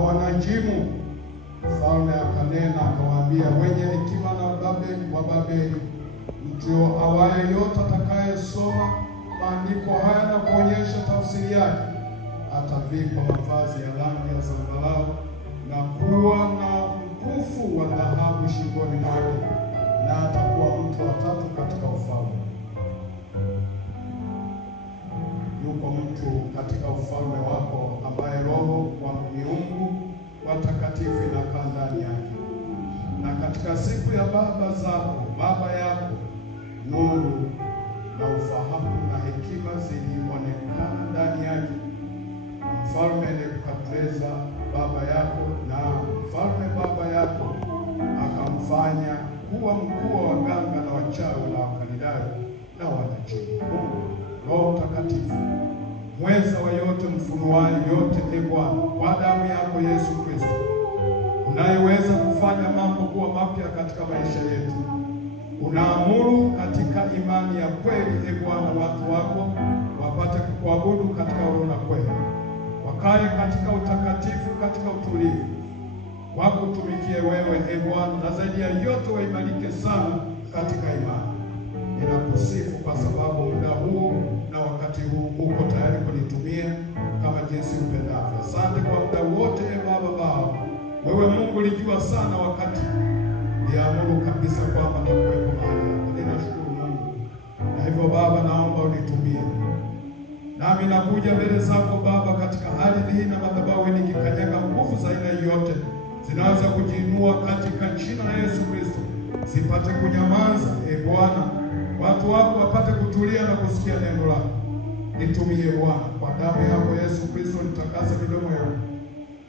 wanajimu. Mfalme akanena akawaambia, wenye hekima na wa Babeli, mtu awaye yote atakayesoma maandiko haya na kuonyesha tafsiri yake, atavikwa mavazi ya rangi ya zambarau na kuwa na mkufu wa dhahabu shingoni mwake, na atakuwa mtu wa tatu katika ufalme. Yuko mtu katika ufalme wako ambaye roho wa miungu watakatifu inakaa ndani yake, na katika siku ya baba yako nuru na ufahamu na hekima zilionekana ndani yake. Mfalme Nebukadreza baba yako akamfanya kuwa mkuu wa waganga na wachawi na Wakaldayo na wanajimu. Roho Mtakatifu, mweza wa yote, mfunuaji yote, e Bwana, kwa damu yako Yesu Kristo, unayeweza kufanya mambo kuwa mapya katika maisha yetu, unaamuru katika imani ya kweli, e Bwana, watu wako wapate kukuabudu katika roho na kweli, wakae katika utakatifu, katika utulivu, wakutumikie wewe, e Bwana, na zaidi ya yote waimarike sana katika imani. Ninakusifu kwa sababu muda huu na wakati huu uko tayari kunitumia kama jinsi upendavyo. Asante kwa muda wote, e Baba. Wewe Mungu ulijua sana wakati niamuru kabisa kwamba nitakuwepo mahali hapa. Ninashukuru Mungu, na hivyo Baba naomba unitumie. Nami nakuja mbele zako Baba katika ardhi hii na madhabahu nikikanyaga nguvu za aina yote zinaweza kujiinua katika jina la Yesu Kristo, zipate kunyamaza, e Bwana. Watu wako wapate kutulia na kusikia neno lako. Nitumie Bwana, kwa damu yako Yesu Kristo, nitakase midomo yangu,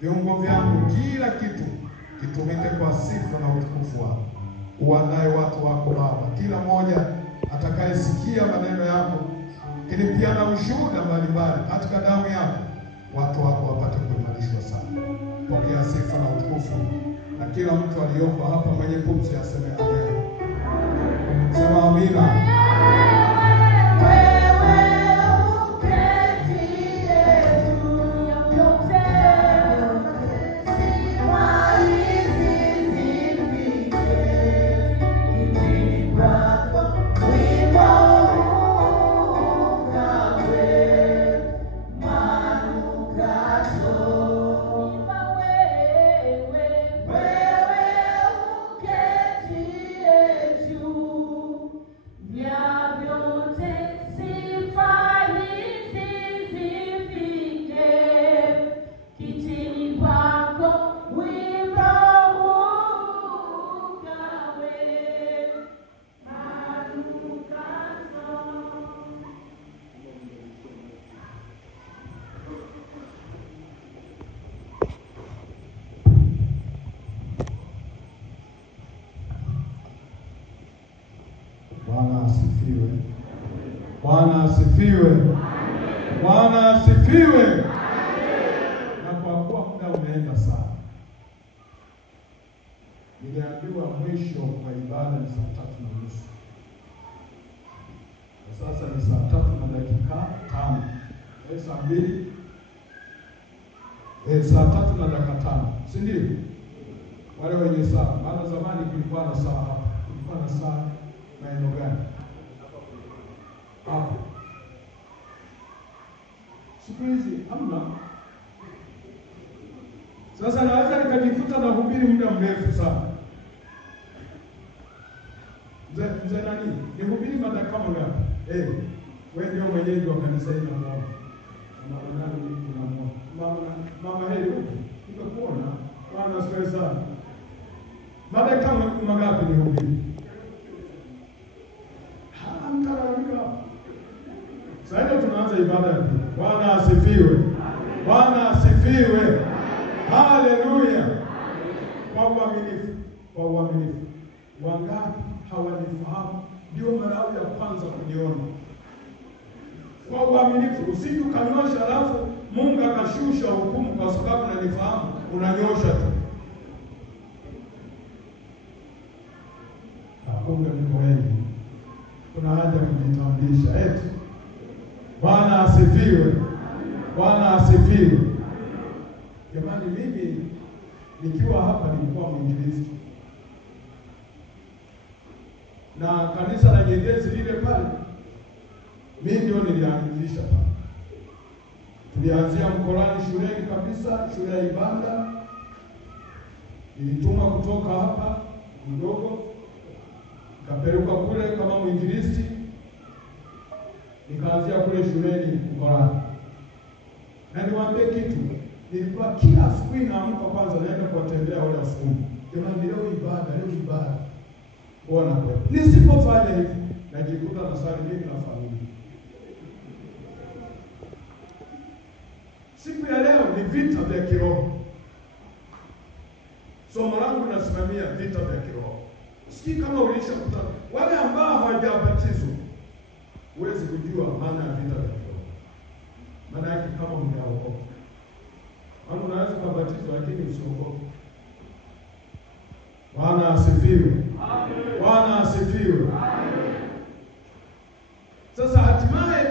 viungo vyangu, kila kitu kitumike kwa sifa na utukufu wako. Uandae watu wako Baba, kila mmoja atakayesikia maneno yako, lakini pia na ushuhuda mbalimbali katika damu yako, watu wako wapate kuimarishwa sana. Pokea sifa na utukufu, na kila mtu aliyoko hapa mwenye pumzi aseme amen. Sema amina. Bwana asifiwe. Bwana asifiwe. Na kwa kuwa muda umeenda sana, niliambiwa mwisho kwa ibada ni 3:30. Sasa ni 3:05. Saa 2. Saa 3:05. Si ndio? Wale wenye saa, maana zamani kulikuwa na saa hapa. Kulikuwa na saa maeneo gani? Hapo. Siku hizi hamna. Sasa naweza nikajikuta na hubiri muda mrefu sana. Mzee nani? Nihubiri madakika ngapi? Wewe ndio mwenyeji wa kanisa hili na mama heri huko. Utakuona Bwana asifiwe sana. Madakika mangapi nihubiri? Sasa tunaanza ibada hii. Bwana asifiwe. Bwana asifiwe. Haleluya. Kwa uaminifu. Wangapi hawanifahamu? Ndio mara ya kwanza kuniona. Kwa uaminifu, usije ukanyosha alafu Mungu akashusha hukumu kwa sababu unanifahamu, unanyosha tu. Hakunga ni wengi. Kuna haja kujitambulisha eti. Bwana asifiwe. Bwana asifiwe. Jamani, mimi nikiwa hapa nilikuwa mwinjilisti, na kanisa la Nyegezi lile pale mimi ndio nilianzisha pale. Tulianzia Mkolani shuleni kabisa, shule ya Ibanda. Nilitumwa kutoka hapa mdogo, nikapelekwa kule kama mwinjilisti, nikaanzia kule shuleni Mkolani. Na niwaambie kitu, nilikuwa kila asubuhi naamka kwanza naenda kuwatembea wale asubuhi. Jamani, leo ibada. Bwana kwa. Nisipofanya hivi najikuta nasali mimi na familia. Siku ya leo ni vita vya kiroho. Somo langu linasimamia vita vya kiroho. Siki kama ulishakutana wale ambao hawajabatizwa, huwezi kujua maana ya vita vya kiroho. Maana yake kama mjaokoka. Maana unaweza kubatizwa lakini usiokoke. Bwana asifiwe. Amen. Bwana asifiwe. Amen. Sasa hatimaye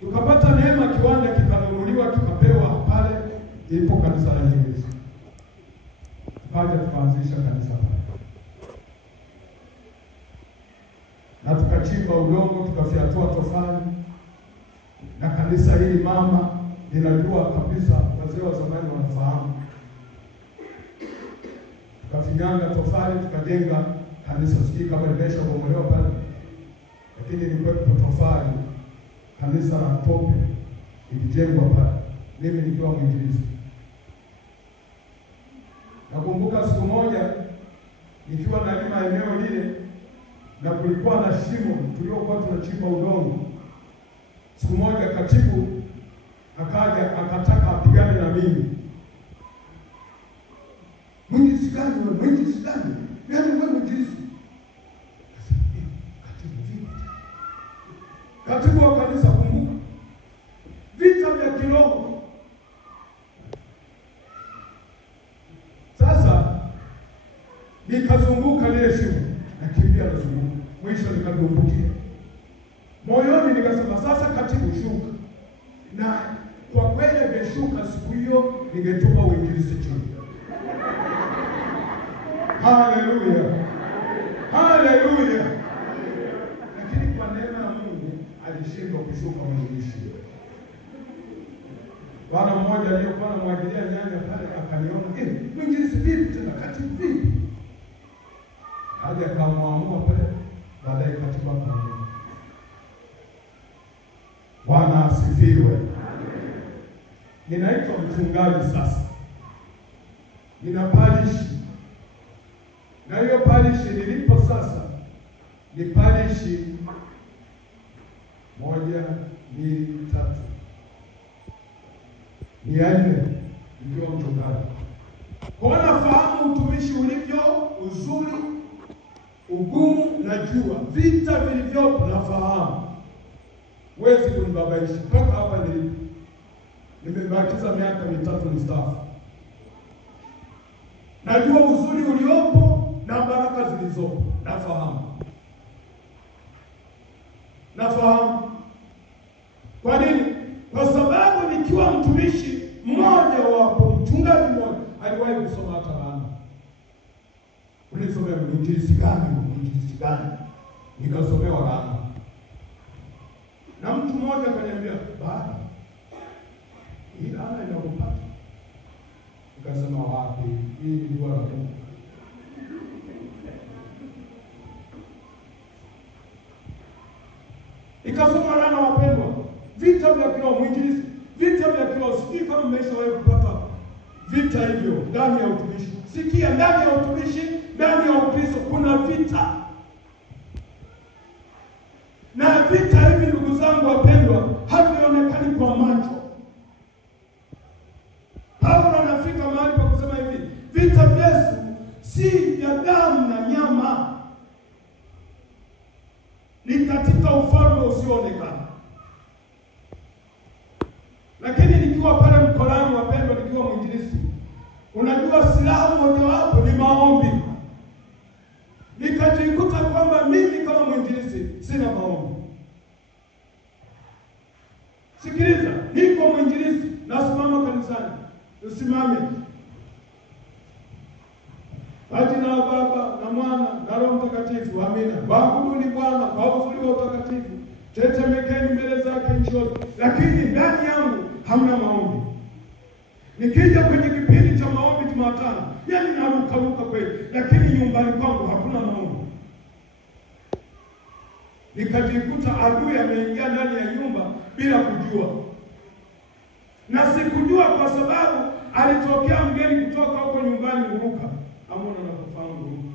tukapata neema, kiwanja kikanunuliwa, kikapewa pale ilipo kanisa la Nyegezi. Tukaja tukaanzisha kanisa pale. Na tukachimba udongo, tukafyatua tofali. Na kanisa hili mama ninajua kabisa wazee wa zamani wanafahamu. Tukafinyanga tofali, tukajenga kanisa. Siki kama limeshabomolewa pale, lakini ilikuwa tofali. Kanisa la tope ilijengwa pale, mimi nikiwa mwinjilisti. Nakumbuka siku moja nikiwa nalima eneo lile, na kulikuwa na shimo tuliokuwa tunachimba udongo. Siku moja katibu akaja akataka apigane na mimi. Mwinjilisti gani wewe? Mwinjilisti gani? Yaani wewe mwinjilisti? Katibu wa kanisa, kumbuka vita vya kiroho. Sasa nikazunguka lile shimo, nakimbia nazunguka, mwisho nikadumbukia. Moyoni nikasema sasa katibu shuka. Na kwa kweli ameshuka siku hiyo, ningetupa uinjilisti chini. Haleluya. Haleluya. Lakini kwa neema ya Mungu alishindwa kushuka mwinjilisti. Bwana mmoja aliyokuwa anamwagilia nyanya pale akaniona, mwinjilisti vipi tena, katibu vipi? Haja akamwamua pale, baadaye katibu akaamua. Bwana asifiwe. Ninaitwa mchungaji sasa. Nina parishi. Na hiyo parishi nilipo sasa ni parishi 1, 2, 3. Ni 4 ndio mchungaji. Kwa nafahamu utumishi ulivyo, uzuri, ugumu, najua vita vilivyo, nafahamu. Wezi kunibabaisha mpaka hapa nilipo. Nimebatiza miaka 3 mstaafu. Najua uzuri uliopo na baraka zilizopo, nafahamu. Kwa nini? Kwa sababu nikiwa mtumishi mmoja wapo, mchungaji mmoja aliwahi kusoma hata laana. Ulisomea mwinjilisti gani? Nikasomewa laana. Na mtu mmoja akaniambia, "Baba, hii laana inakupata." Nikasema, "Wapi? Hii ni dua la Mungu." Ikasoma laana, wapendwa. Vita vya kiroho, mwinjilisti, vita vya kiroho. Sijui kama mmeshawahi kupata vita hivyo ndani ya utumishi. Sikia, ndani ya utumishi, ndani ya Ukristo kuna vita. Na vita hivi, ndugu zangu wapendwa, havionekani kwa macho. Paulo anafika mahali pa kusema hivi, vita vyetu si vya damu na nyama, ni katika ufalme usioonekana. Lakini nikiwa pale Mkolani, wapendwa, nikiwa mwinjilisti, unajua silaha mojawapo ni maombi. Nikajikuta kwamba mimi kama mwinjilisti sina maombi. Sikiliza, niko mwinjilisti, nasimama kanisani, Tusimame. Kwa jina la Baba na Mwana na Roho Mtakatifu. Amina. Waabuduni Bwana kwa uzuri wa utakatifu. Tetemekeni mbele zake nchi yote. Lakini ndani yangu hamna maombi. Nikija kwenye kipindi cha maombi Jumatano, yani naruka kweli, lakini nyumbani kwangu hakuna maombi. Nikajikuta adui ameingia ndani ya nyumba bila kujua. Na sikujua kwa sababu alitokea mgeni kutoka huko nyumbani Nguruka. Amona nakufahamu Nguruka.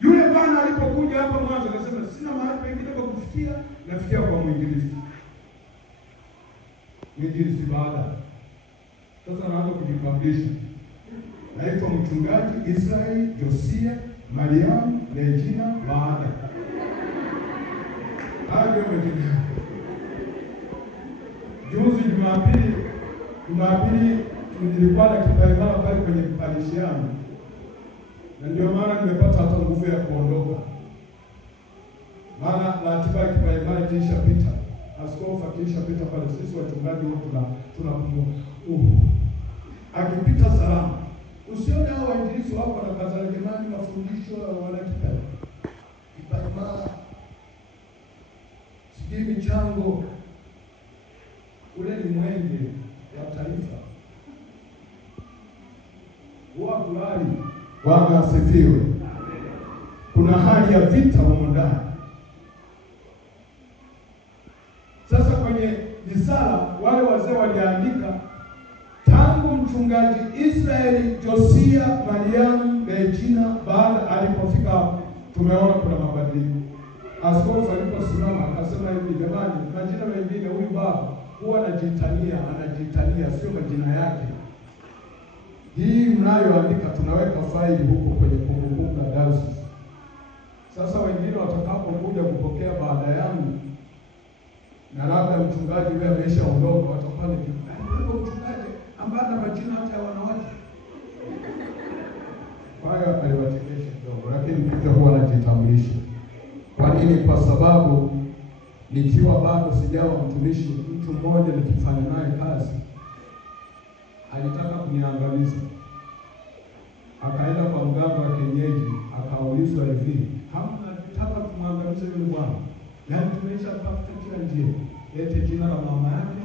Yule bwana alipokuja hapa mwanzo akasema sina mahali pengine pa kufikia, nafikia kwa mwinjilisti. Mwinjilisti baada. Sasa naanza kujitambulisha. Naitwa mchungaji Israeli Josia Mariam Regina baada. Hayo majina. Juzi Jumapili nilikuwa na kipaimara pale kwenye parishi yangu. Na ndio maana nimepata hata nguvu ya kuondoka. Maana ratiba ya kipaimara ilishapita. Askofu akishapita pale, sisi wachungaji wote tunapumua. Akipita salamu. Usione hao wainjilisti wako na kaza jamani mafundisho wanakipa. Kipaimara. Sijui michango. Ule ni mwenge wa taifa. Kulali. Bwana asifiwe. Kuna hali ya vita huko ndani. Sasa kwenye risala wale wazee waliandika tangu mchungaji Israeli Josia Mariam Regina baada alipofika tumeona kuna mabadiliko. Askofu aliposimama akasema hivi, jamani, majina mengine huyu baba huwa anajitania sio majina yake. Hii mnayoandika tunaweka faili huko kwenye kumbukumbu la dayosisi. Sasa wengine watakapokuja kupokea baada yangu na labda mchungaji wewe ameshaondoka, watakuwa ni mchungaji ambaye ana majina hata ya wanawake. Kwa hiyo aliwachekesha kidogo, lakini pia huwa anajitambulisha. Kwa nini? Kwa sababu nikiwa bado sijawa mtumishi, mtu mmoja nikifanya naye kazi alitaka kuniangamiza. Akaenda kwa mganga wa kienyeji, akaulizwa hivi, hamnataka kumwangamiza yule bwana? Yaani tumeisha tafuta kila njia. Lete jina la mama yake.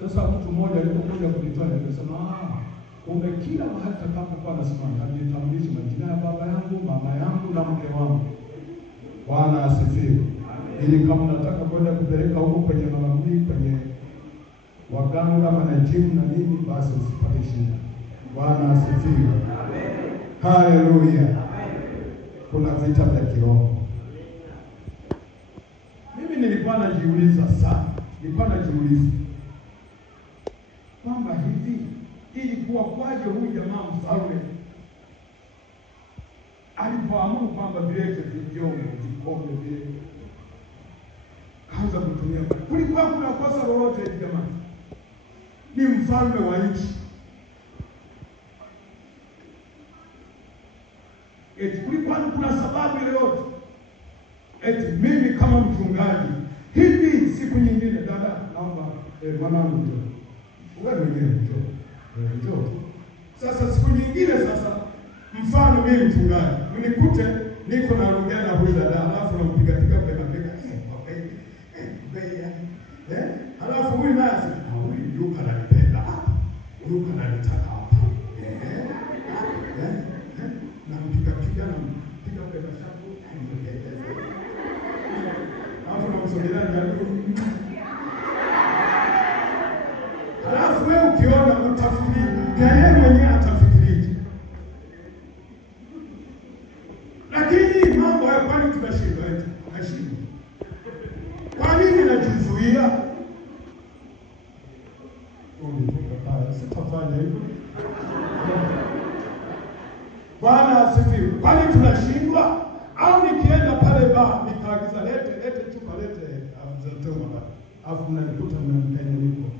Sasa mtu mmoja alipokuja kunitoa akasema, kumbe kila mahali takapokuwa nasimama nitambulisha majina ya baba yangu, mama yangu na mke wangu. Bwana asifiwe. Ili kama nataka kwenda kupeleka huko kwenye malamuni, kwenye waganga kama na jimu na nini, basi usipate shida. Bwana asifiwe. Amen. Haleluya. Amen. Kuna vita vya kiroho. Mimi nilikuwa najiuliza sana. Kwamba hivi ilikuwa kwaje huyu jamaa mfalme alipoamuru kwamba vilete vyombo vikombe vile kaanza kutumia. Kulikuwa kuna kosa lolote jamani? Ni mfalme wa nchi. Kulikuwa kuna sababu yoyote? Mimi kama mchungaji hivi siku nyingine dada naomba mwanangu njoo. Wewe mwenyewe njoo. Sasa siku nyingine mfano mimi mchungaji mnikute niko naongea na huyu dada alafu nampiga kwa halafu huyu naye huyu yuko ananipenda hapa. Yuko ananitaka hapa. Nampiga kwa shafu. Alafu namsogelea ndani. Alafu wewe ukiona utafikiri, yeye mwenyewe atafikiri. Lakini mambo haya kwani tunashindwa eti? Nashindwa. Kwa nini najizuia? Sitafanya hivyo. Bwana asifiwe. Kwani tunashindwa? Au nikienda pale nikaagiza lete chupa mzatoma alafu mnanikuta mnamkanya niko.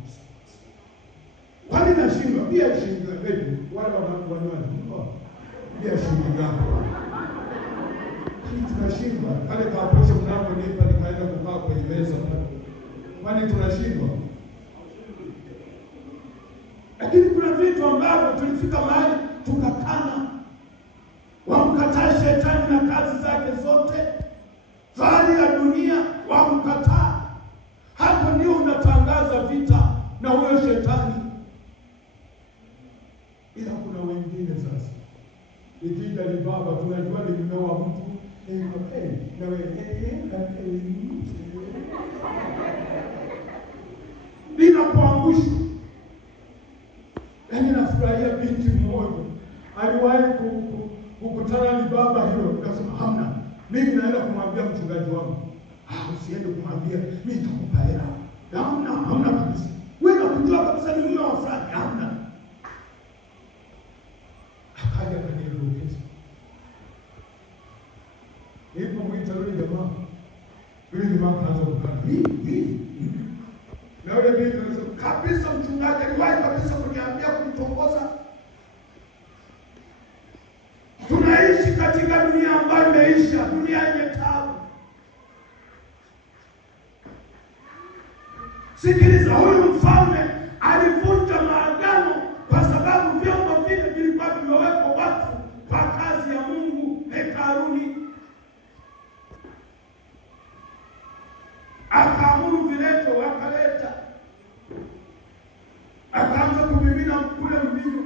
Kwani nashindwa? Pia shindwa wewe wale wanakuanywa. Pia shindwa. Tunashindwa. Pale kwa posho mnapo nipa nikaenda kukaa kwenye meza pale. Kwani tunashindwa? Lakini kuna vitu ambavyo tulifika mahali tukakana. Wamkataa shetani na kazi zake zote, fahari ya dunia wamkataa. Hapo ndio unatangaza vita na huyo shetani. Ila kuna wengine sasa, ikija ni baba, tunajua ni mume wa mtu, na wewe ninapoangusha. Yaani nafurahia binti mmoja aliwahi kukutana ni baba hiyo, akasema hamna, mimi naenda kumwambia mchungaji wangu. Usiende kumwambia, mimi nitakupa hela. Hamna kabisa. Wewe unajua kabisa ni mume wa fulani, hamna. Akaja kanielekeza. Nilipomwita yule jamaa kaanza kukana. Na yule binti anasema kabisa, mchungaji aliwahi kabisa kuniambia kunitongoza. Tunaishi katika dunia ambayo imeisha, dunia yenye taabu. Sikiliza, huyu mfalme alivunja maagano kwa sababu vyombo vile vilikuwa vimewekwa wakfu kwa kazi ya Mungu hekaluni. Akaamuru vileto, wakaleta. Akaanza kumimina kule mvinyo.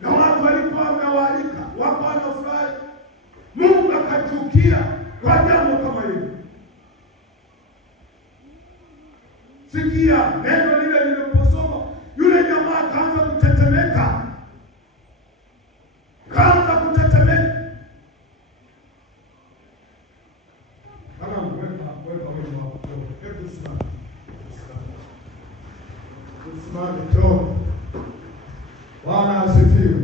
Na watu walikuwa wamewalika, wako wanafurahi. Mungu akachukia kwa jambo kama hili. Sikia, neno lile liliposoma, yule jamaa akaanza kutetemeka. Kama mweka wewe wako. Hebu simama. Simama tu. Bwana asifiwe.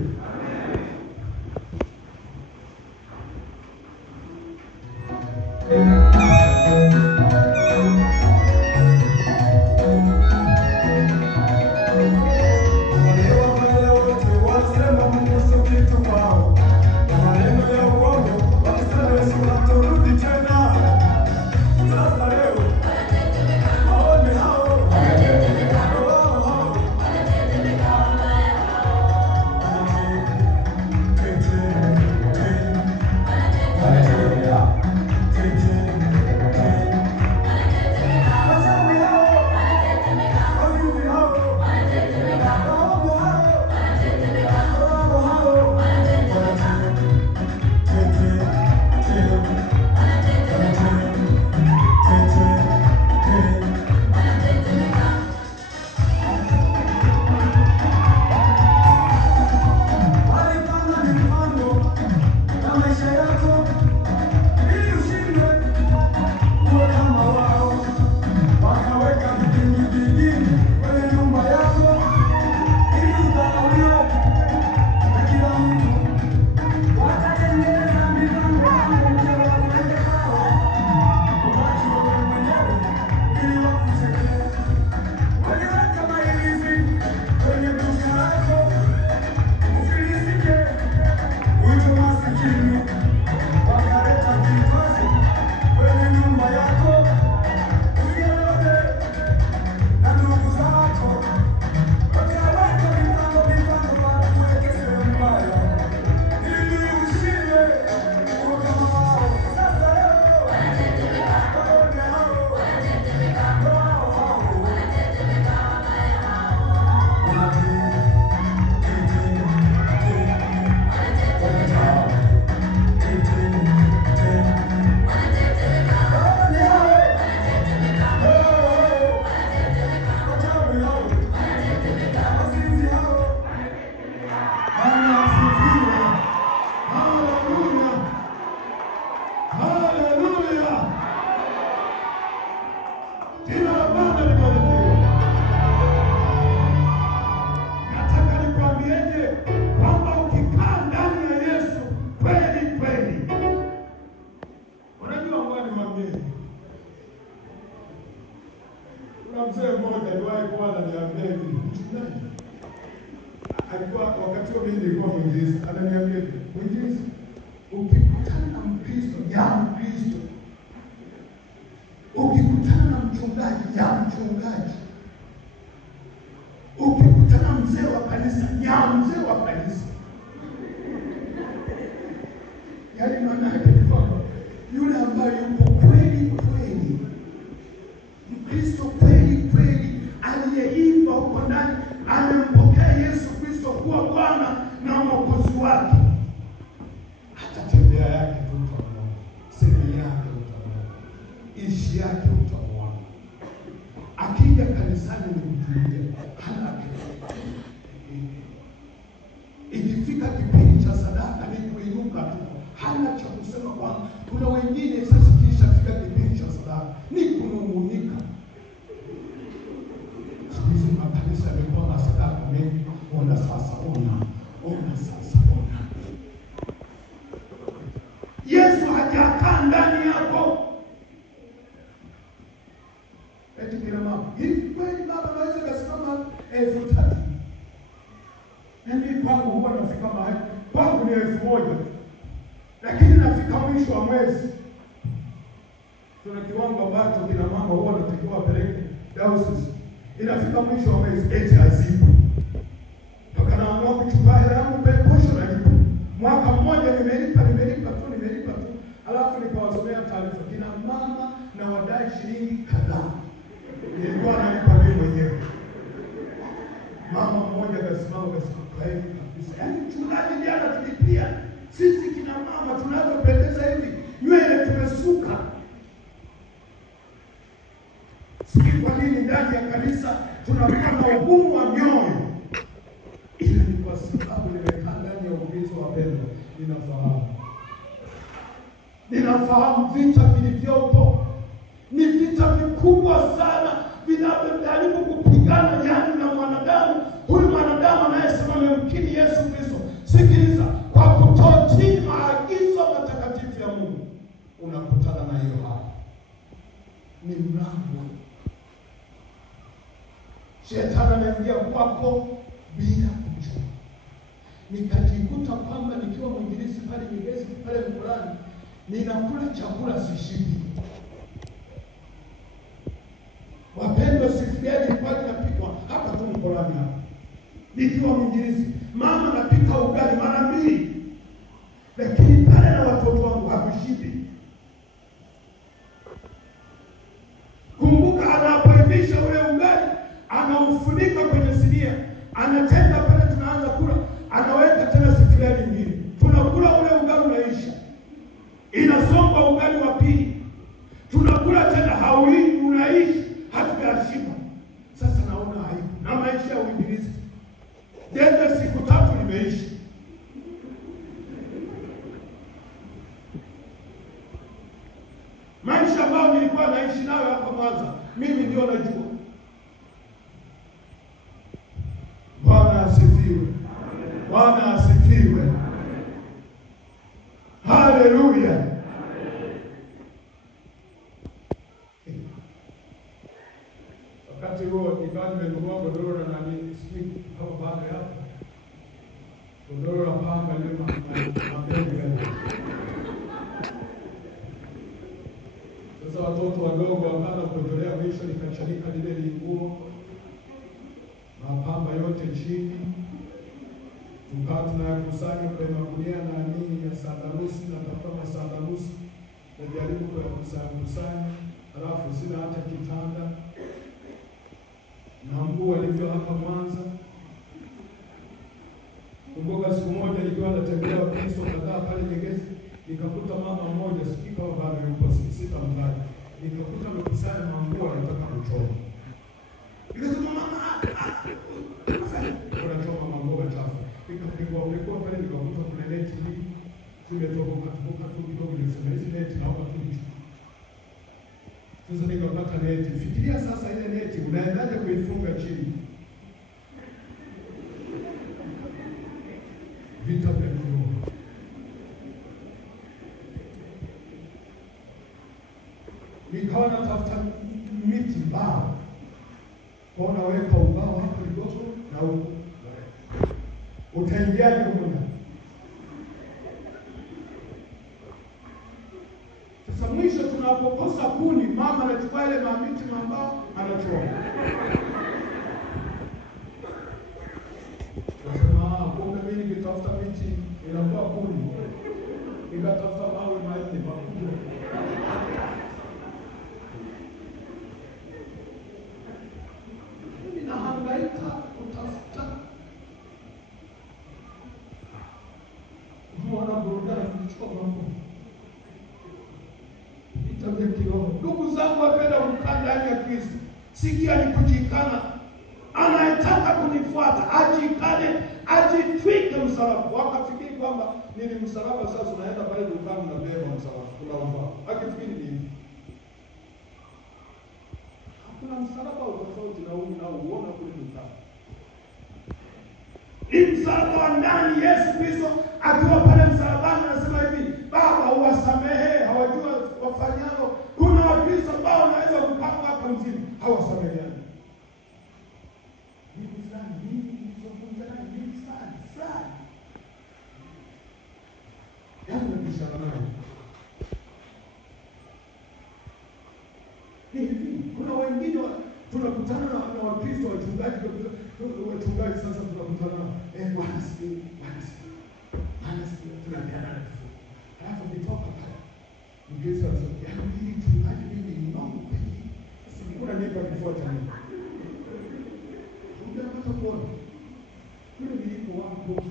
Mzee mmoja aliwahi kuwa ananiambia hivi, alikuwa wakati huo mimi nilikuwa mwinjilisti, ananiambia hivi, mwinjilisti, ukikutana na Mkristo ya Mkristo, ukikutana na mchungaji ya Ukikutana mzee wa kanisa, mzee wa kanisa, yaani maana yake ni kwamba yule ambaye yuko kweli kweli, Mkristo kweli kweli, aliyeiva huko ndani, amempokea Yesu Kristo kuwa Bwana na Mwokozi wake, hata tembea yake tu utamuona, semi yake utamuona, ishi yake utamuona. Akija kanisani ni kutulia, hana ikifika kipindi cha sadaka ni kuinuka tu, hana cha kusema. Kwa kuna wengine sasa kisha fika kipindi cha sadaka ni kunung'unika. Sisi makanisa yamekuwa na sadaka mengi, ona sasa, ona sasa, ona. Yesu hajakaa ndani yako. Eti kila mama, hivi kweli baba naweza kusimama 3,000? Mimi kwangu huwa nafika mahali, kwangu ni 1,000. Lakini nafika mwisho wa mwezi, tuna kiwango ambacho kila mama huwa anatakiwa apeleke diocese. Inafika mwisho wa mwezi, eti azibu. Toka naamua kuchukua hela yangu pale posho na lipo. Mwaka mmoja nimelipa tu. Alafu nikawasomea taarifa, kina mama na wadai shilingi kadhaa. Nilikuwa nalipa mimi mwenyewe. Mama mmoja akasimama kweli kabisa. Yaani mchungaji jana tulipia. Sisi kina mama tunapopendeza hivi, nywele tumesuka. Sisi kwa nini ndani ya kanisa tunakuwa na ugumu wa mioyo? Ile ni kwa sababu nimekaa ndani ya Ukristo wa Petro. Ninafahamu vita vilivyopo. Ni vita vikubwa sana vinavyojaribu kupigana yani na mwanadamu. Huyu mwanadamu anayesema amemkiri Yesu Kristo. Sikiliza, kwa kutotii maagizo matakatifu ya Mungu, unakutana na hiyo hali. Ni mlango. Shetani anaingia kwako bila kujua. Nikajikuta kwamba nikiwa mwinjilisti pale Nyegezi pale Mkolani, ninakula chakula sishibi. Wapendwa, sifiaje kwa napikwa hapa tu Mkolani hapa. Nikiwa mwinjilisti, mama napika ugali mara 2. Lakini pale na watoto wangu hakushibi. Kumbuka anapoivisha ule ugali, anaufunika kwenye sinia, anatenda pale tunaanza kula, anaweka tena sifuria nyingine. Tunakula ule ugali unaisha. Inasonga ugali wa pili. Tunakula tena hauli unaishi, hatujashiba. Sasa naona aibu na maisha ya uinjilisti. Jenda siku 3 nimeishi. Maisha ambayo nilikuwa naishi nayo hapa Mwanza, mimi ndio najua. Bwana asifiwe. Bwana asifiwe. Haleluya. Wakati huo nikawa nimenunua godoro na nani sijui hapo baada ya hapo. Godoro la panga ile mabegi. Sasa watoto wadogo wakaanza kutolea mwisho, nikachanika lile linguo. Mapamba yote chini. Tukawa tunayakusanya kwenye magunia na nini ya sandarusi na tafuta sandarusi. Najaribu kuyakusanya. Alafu sina hata kitanda. Na nguo alivyo hapa Mwanza. Kumbuka siku moja nikiwa natembea Kristo kadhaa pale Nyegezi, nikakuta mama mmoja sikika kama bado yupo sitamtaja. Nikakuta amekusanya manguo anataka kuchoma. Nikasema mama unachoma manguo chafu. Nikapigwa pale nikakuta kuna neti hii zimetoka tu kidogo, nilisema hizi neti naomba tu nichukue. Sasa nikapata neti. Fikiria sasa ile neti unaendaje kuifunga chini? Vita vya kiroho. Nikawa natafuta miti mbao. Kwa unaweka ubao hapo kidogo na huko. Utaingiaje huko? Sasa mwisho tunapokosa kuni, mama anachukua ile mamiti mambao anachoma. kaburi. Nikatafuta mawe manne makubwa. Ninahangaika kutafuta mwana burudani kuchukua mambo. Vita vya kiroho. Ndugu zangu wapenda kukaa ndani ya Kristo. Sikia ni kujikana. Anayetaka kunifuata ajikane, ajitwike msalaba. Wakafikiri kwamba nini msalaba sasa unaenda pale dukani na beba msalaba unaomba. Akifikiri nini? Hakuna msalaba tofauti na huu unaouona kule dukani. Ni msalaba wa ndani. Yesu Kristo akiwa pale msalabani anasema hivi, Baba uwasamehe, hawajua wafanyalo. Kuna Wakristo ambao wanaweza kupanga hapa mzima hawasameheani. Kuna wengine tunakutana na Wakristo wachungaji sasa tunakutana Bwana sifiwe tunapeana alafu vitoka pale Mkristo anasema hili mchungaji mimi ni mambo kweli kuna nipa kifua cha mimi unapata kuona kule nilipo wako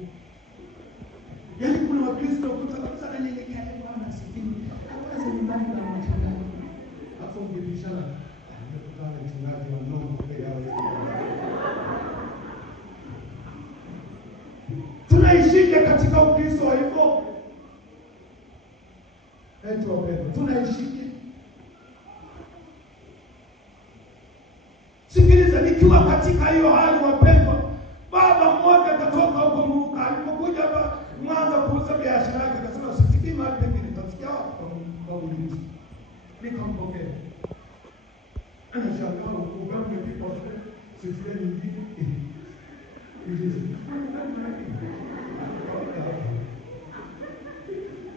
yaani kuna Wakristo kutafuta na nyenyekea Bwana sifiwe kwanza ni mbali na mchungaji alafu ungepishana kama mchungaji wa Mungu pekee yake. Tunaishije katika Ukristo wa hivyo? Wapendwa, tunaishije? Sikiliza, nikiwa katika hiyo hali wapendwa, baba mmoja katoka huko Muruka, alipokuja hapa Mwanza kuuza biashara yake akasema sifikiri mahali pengine nitafikia kwa ulinzi. Nikampokea. Anashangaa ugambe umepika sufuria nyingine.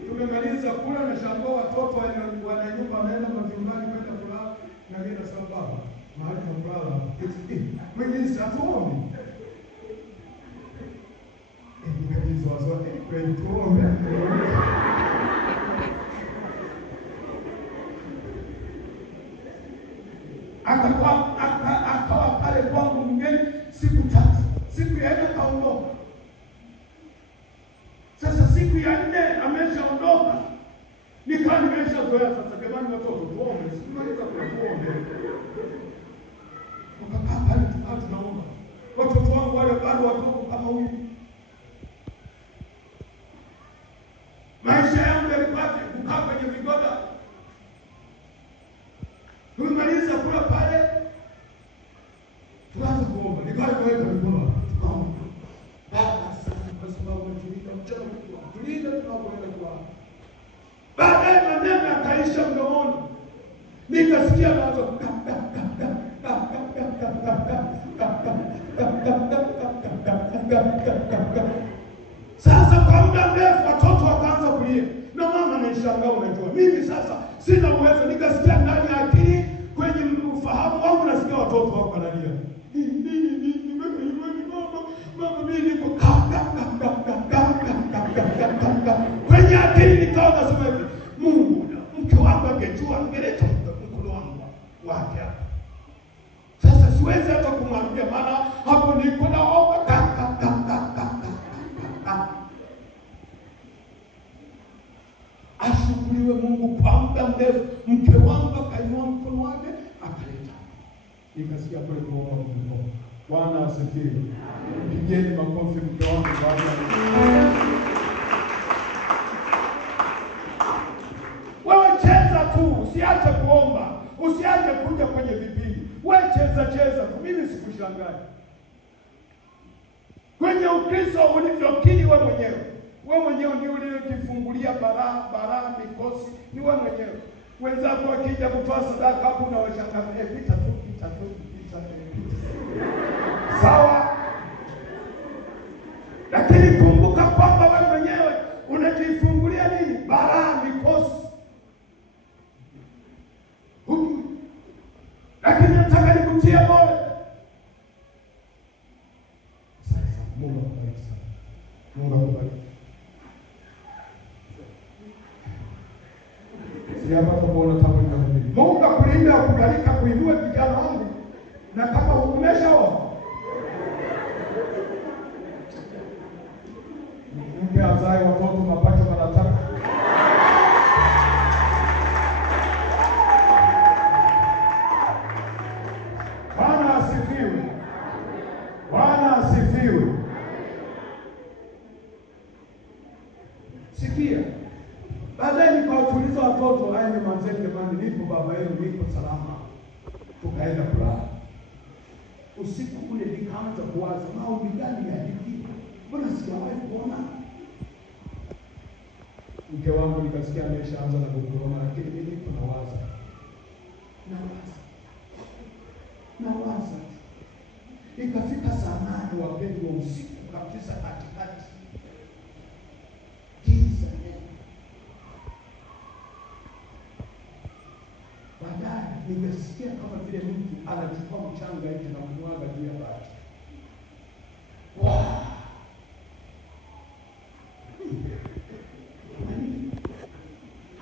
Tumemaliza kula na shangaa watoto wana nyumba wanaenda majumbani kwenda kulala na mimi nasema baba mahali pa kulala mimi sitaombi. Nikajizo wazote kweli tuombe. Akawa pale kwangu mgeni siku 3. Siku ya 4 kaondoka. Sasa siku ya 4 ameshaondoka. Nikawa nimeshazoea sasa jamani watoto tuombe. Simaliza kuombe. Tukakaa pale tunaomba. Watoto wangu wale bado watoto kama huyu. Maisha yangu yalipata kukaa kwenye vigoda. Tumemaliza kula pale. Tuanze kuomba. Nikawa nimeweka mikono. Tukaomba. Baba sana kwa sababu tunakulinda mchana kwa. Tulinda tunapoenda kwa. Baadaye maneno yakaisha mdomoni. Nikasikia wazo sasa kwa muda mrefu watoto wakaanza kulia. Na mama ananishangaa unajua. Mimi sasa sina uwezo nikasikia ndani ya akili kwenye ufahamu wangu nasikia watoto wako wanalia. Mama mimi niko kwenye akili nikawa nasema hivi Mungu mke wangu angejua angeleta mkono wangu wake hapa. Sasa siwezi hata kumwambia maana hapo niko naomba ashukuriwe Mungu kwa muda mrefu mke wangu akainua mkono wake akaleta. Nikasikia pale kuomba Mungu. Bwana asifiwe. Pigeni makofi mke wangu Bwana. Wewe cheza tu, usiache kuomba, usiache kuja kwenye vipindi. Wewe cheza tu, mimi sikushangai. Kwenye Ukristo ulivyokiri wewe mwenyewe. Wewe mwenyewe ndio uliyejifungulia bara mikosi, ni wewe mwenyewe. Wenzako wakija kutoa sadaka hapo na washangaa pita tu. Sawa? Lakini kumbuka kwamba wewe mwenyewe unajifungulia nini? Bara mikosi. Lakini nataka nikutie moyo. Sasa Mungu akubariki sana. Mungu akubariki. Mungu. Na kama umeshaoa, mke azae watoto mapacha wanataka. Bwana asifiwe. Bwana asifiwe. Sikia. Baadaye nikawatuliza watoto, haya ni manzende mani, nipo baba yenu, nipo salama. Tukaenda kulala. Usiku ule nikaanza kuwaza, maombi gani ya hiki? Mbona sijawahi kuona? Mke wangu nikasikia ameshaanza na kukoroma, lakini mimi nipo nawaza. Ikafika saa 8 wapendwa, usiku kabisa, katikati giza. Baadaye nikasikia kama vile mtu anachukua mchanga hivi na kumwaga juu ya bati.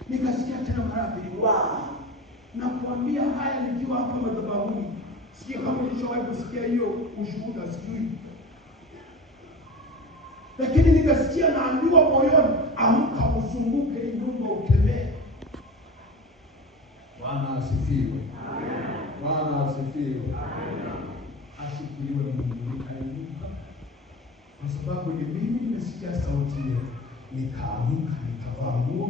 Nikasikia tena mara pili. Na kuambia haya nikiwa hapa madhabahuni. Sikia kama ulishawahi kusikia hiyo ushuhuda, sijui. Lakini nikasikia naambiwa moyoni, amka uzunguke nyumba utembee. Bwana asifiwe. Amen. Bwana asifiwe. Amen. Ashukuriwe Mungu. Nikainuka kwa sababu ni mimi nimesikia sauti ile. Nikaamka, nikavaa nguo,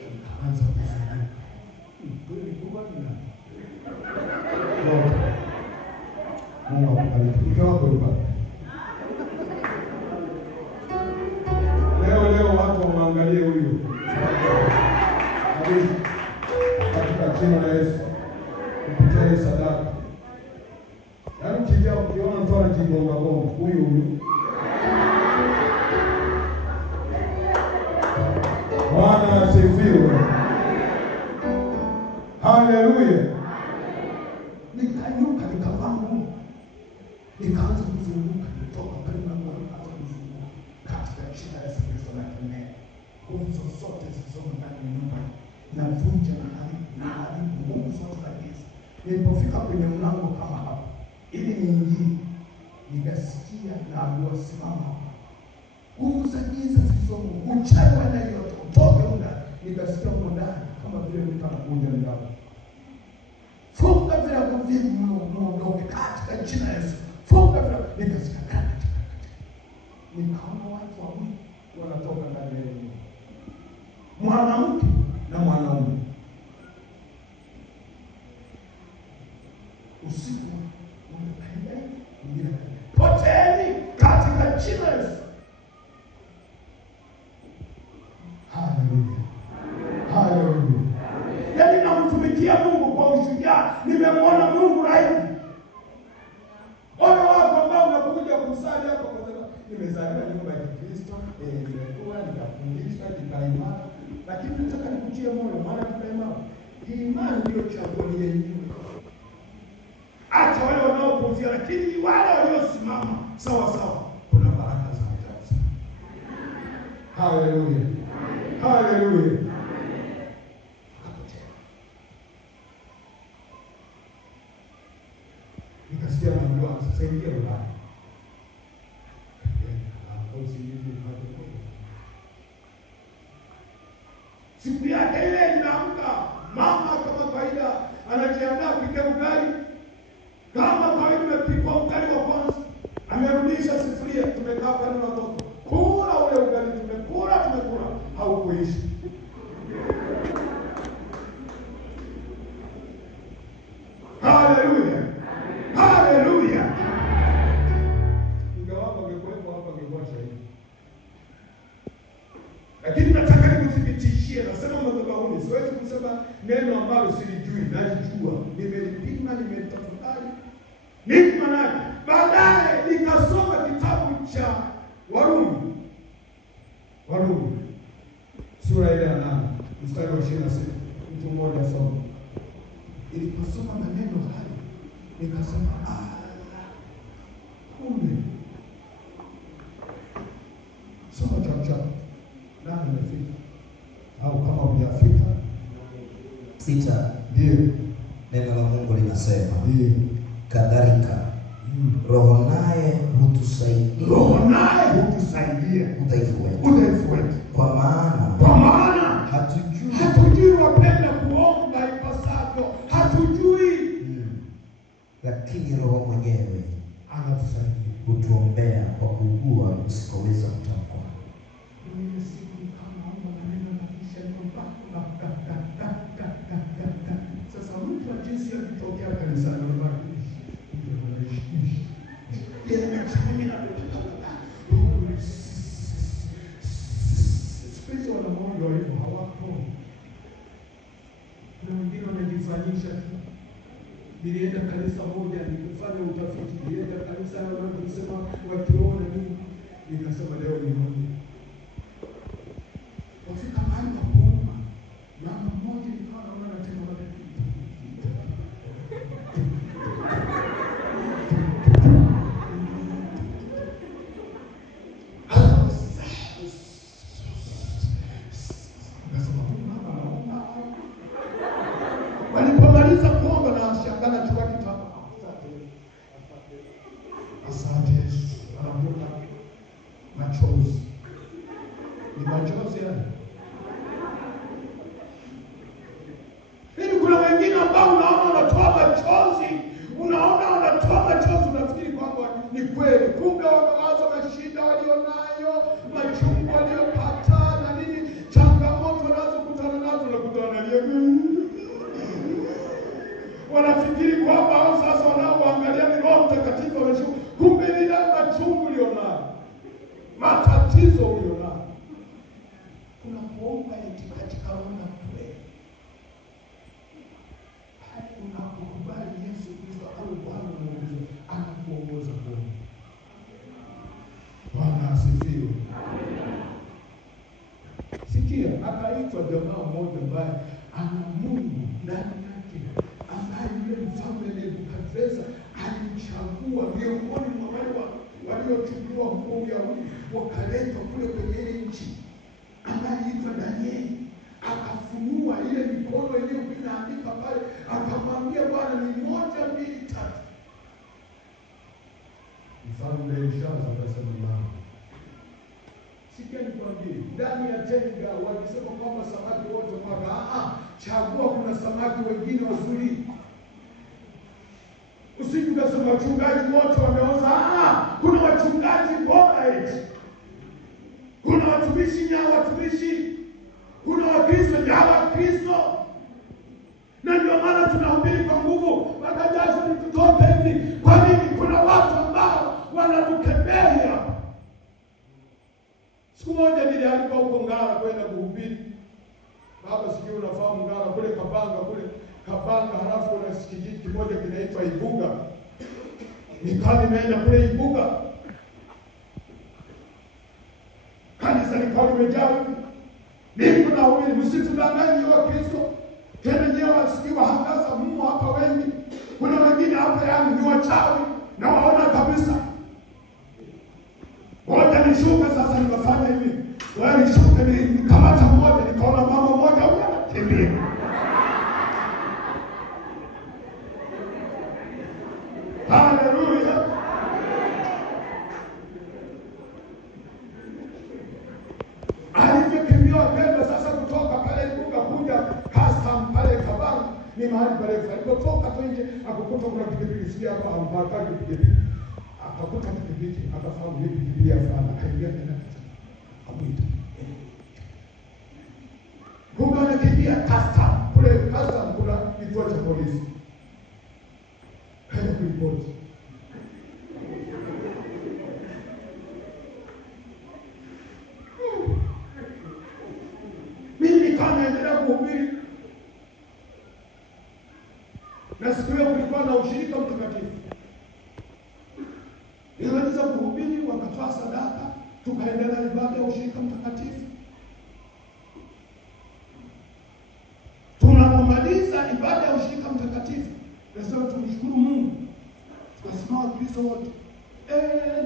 nikaanza kuzunguka. Kweli kubwa ni Mungu akubariki. Nikawa kwa ibada. Leo watu wamwangalie huyu. Amen. Katika jina la Yesu. Kupitia sadaka. Yaani kijana ukiona mtu anajigonga gonga, huyu. Bwana asifiwe. Haleluya. Nikainuka, nikavaa nguo. Nikaanza kuzunguka, kutoka pale na kuanza kuzunguka. Katika jina la Yesu Kristo na kimea. Nguvu zote zilizomo ndani ya nyumba navunja na haribu nguvu zote za giza. Nilipofika kwenye mlango kama hapa, ili niingie, nikasikia naambiwa simama hapa. Nguvu za giza zilizomo, uchawi na yote, utoke muda. Nikasikia huko ndani kama vile mtu anakuja ndani. Funga vile kuvivu muondoke katika jina la Yesu. Funga vile. Nikasikia katika. Nikaona watu wawili wanatoka ndani ya nyumba. Mwanamke na mwanaume. Usiku wamekaenda mwingine. Poteeni katika jina la Yesu. Haleluya. Haleluya. Yaani namtumikia Mungu kwa ushujaa. Nimemwona Mungu rahisi. Wale watu ambao wanakuja kusali hapa kwa sababu nimezaliwa nyumba ya Kristo, nimekuwa nikafundishwa nikaimara. Lakini nataka nikutie moyo, maana tukaimara. Imani ndio chaguo lenyewe. Acha wale wanaopozea, lakini wale waliosimama sawa sawa, kuna baraka za ajabu sana. Haleluya. Haleluya. Nikasikia naambiwa sasa ingia ndani. Siku yake ile inaamka, mama kama kawaida anajiandaa kupika ugali. Kama kawaida imepikwa ugali wa kwanza, amerudisha sufuria, tumekaa pale na watoto. Kula ule ugali, tumekula, haukuishi. Haleluya. Haleluya. Ingawa wangekuwepo hapa wangekuwa shahidi. Lakini nataka nikuthibitishie, nasema madhabahuni, siwezi kusema neno ambalo silijui, najijua. Nimelipima, nimetafakari. Nini maana yake? Baadaye nikasoma kitabu cha Warumi. Sura ile ya 8, mstari wa 26. Mtu mmoja soma. Niliposoma maneno haya, nikasema kumbe. Soma chapchap. Nani amefika? Au kama hujafika? 6. Ndio. Neno la Mungu linasema kadhalika Roho naye hutusaidia. Roho naye hutusaidia Udhaifu wetu. Kwa maana hatujui wapenda kuomba ipasavyo. Hatujui. Lakini Roho mwenyewe anatusaidia. Hutuombea kwa kuugua usikoweza kutamkwa. Sasa mtu wa jinsi ya kutokea kanisani anabaki. Sisi wanamoja hivyo hawapo. Na wengine wanajifanyisha tu. Nilienda kanisa moja, nikifanya utafiti, nilienda kanisa na wanasema wakiona nini, nikasema leo ni moja. Wafika mahali pa kuomba, mama mmoja nikawa naona anatema madadi. Walipomaliza kuomba na mshangana chukua kitabu. Asante Yesu. Anavuta machozi. Ni machozi yani. Ili kuna wengine ambao unaona wanatoa machozi. Unaona wanatoa machozi, unafikiri kwamba ni kweli. Kumbe wanawaza mashida walionayo, machungu waliopata na nini, changamoto wanazokutana nazo na kutanalia. Wanafikiri kwamba sasa wanaoangalia ni Roho Mtakatifu ameshuka. Kumbe ni machungu ulionayo, matatizo ulionayo. Kuna kuomba katika roho na kweli. Hadi unapokubali Yesu Kristo awe Bwana na Mwokozi, anakuongoza kweli. Bwana asifiwe. Sikia, akaitwa jamaa mmoja ambaye ana Mungu ndani yake, ambaye yule mfalme Nebukadneza alimchagua miongoni mwa wale waliochukua nguvu ya wakaletwa kule kwenye nchi, anaitwa Danieli. Akafunua ile mikono iliyokuwa inaandika pale, akamwambia Bwana ni 1, 2, 3. Mfalme Belshaza akasema nao. Sikia nikwambie, ndani ya tenga walisema kwamba samaki wote mwaka, chagua kuna samaki wengine wazuri. Usije ukasema wachungaji wote wameoza. Kuna wachungaji bora eti. Kuna watumishi na watumishi. Kuna Wakristo na Wakristo. Na ndio maana tunahubiri kwa nguvu. Wakajaza ni tutoke hivi. Kwa nini? Kuna watu ambao wanatukemea. Siku moja nilialika huko Ngara kwenda kuhubiri. Baba sijui unafahamu Ngara kule Kabanga, halafu kuna kijiji kimoja kinaitwa Ibuga. Nikawa nimeenda kule Ibuga. Kanisa likawa limejaa hivi. Mimi tunahubiri, msitudanganye wa Kristo. Tena nyewe wasikiwa hangaza mmo hapa wengi. Kuna wengine hapa yani ni wachawi na waona kabisa. Ngoja nishuke sasa nikafanya hivi. Wewe nishuke nikamata mmoja, nikaona mama mmoja huyo anatembea. Haleluya. Alivyokimbiwa kwenda sasa kutoka pale Ibuga kuja custom pale Kabanga, ni mahali pale. Alipotoka tu nje akakuta kuna pikipiki, sija hapa hampata pikipiki. Akakuta pikipiki, akafahamu hii pikipiki ya fulani, akaingia tena akamwita. Kumbe anakimbia custom. Kule custom kuna kituo cha polisi. Kaja kuripoti. Mimi kama naendelea kuhubiri. Na siku hiyo kulikuwa na ushirika mtakatifu. Nilimaliza kuhubiri, wakatoa sadaka, tukaendelea na ibada ya ushirika mtakatifu. Tunapomaliza ibada ya ushirika mtakatifu, nasema tumshukuru Mungu. Tukasimama Kristo wote.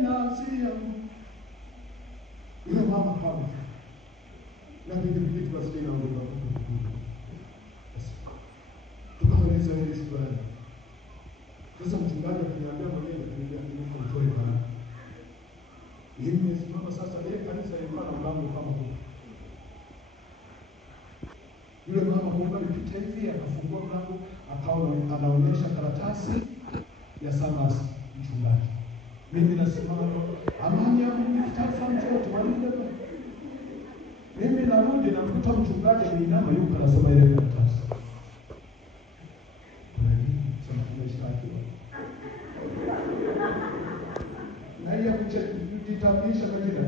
Nafsi yangu. Yule mama kama. Na pikipiki tukasikia na ndugu. Tukamaliza ile shukrani. Sasa mchungaji akiniambia mwenyewe niko utoe bana. Mimi nisimama sasa ile kanisa ilikuwa na mlango kama huu. Yule mama Mungu alipita hivi akafungua mlango akaona anaonyesha karatasi ya Samas mchungaji. Mimi nasimama amani ya Mungu kitaifa mtoto walinde. Mimi narudi na mkuta mchungaji ameinama yuko anasoma ile karatasi. Sema tumeshtakiwa. Na hiyo kujitambulisha kwa jina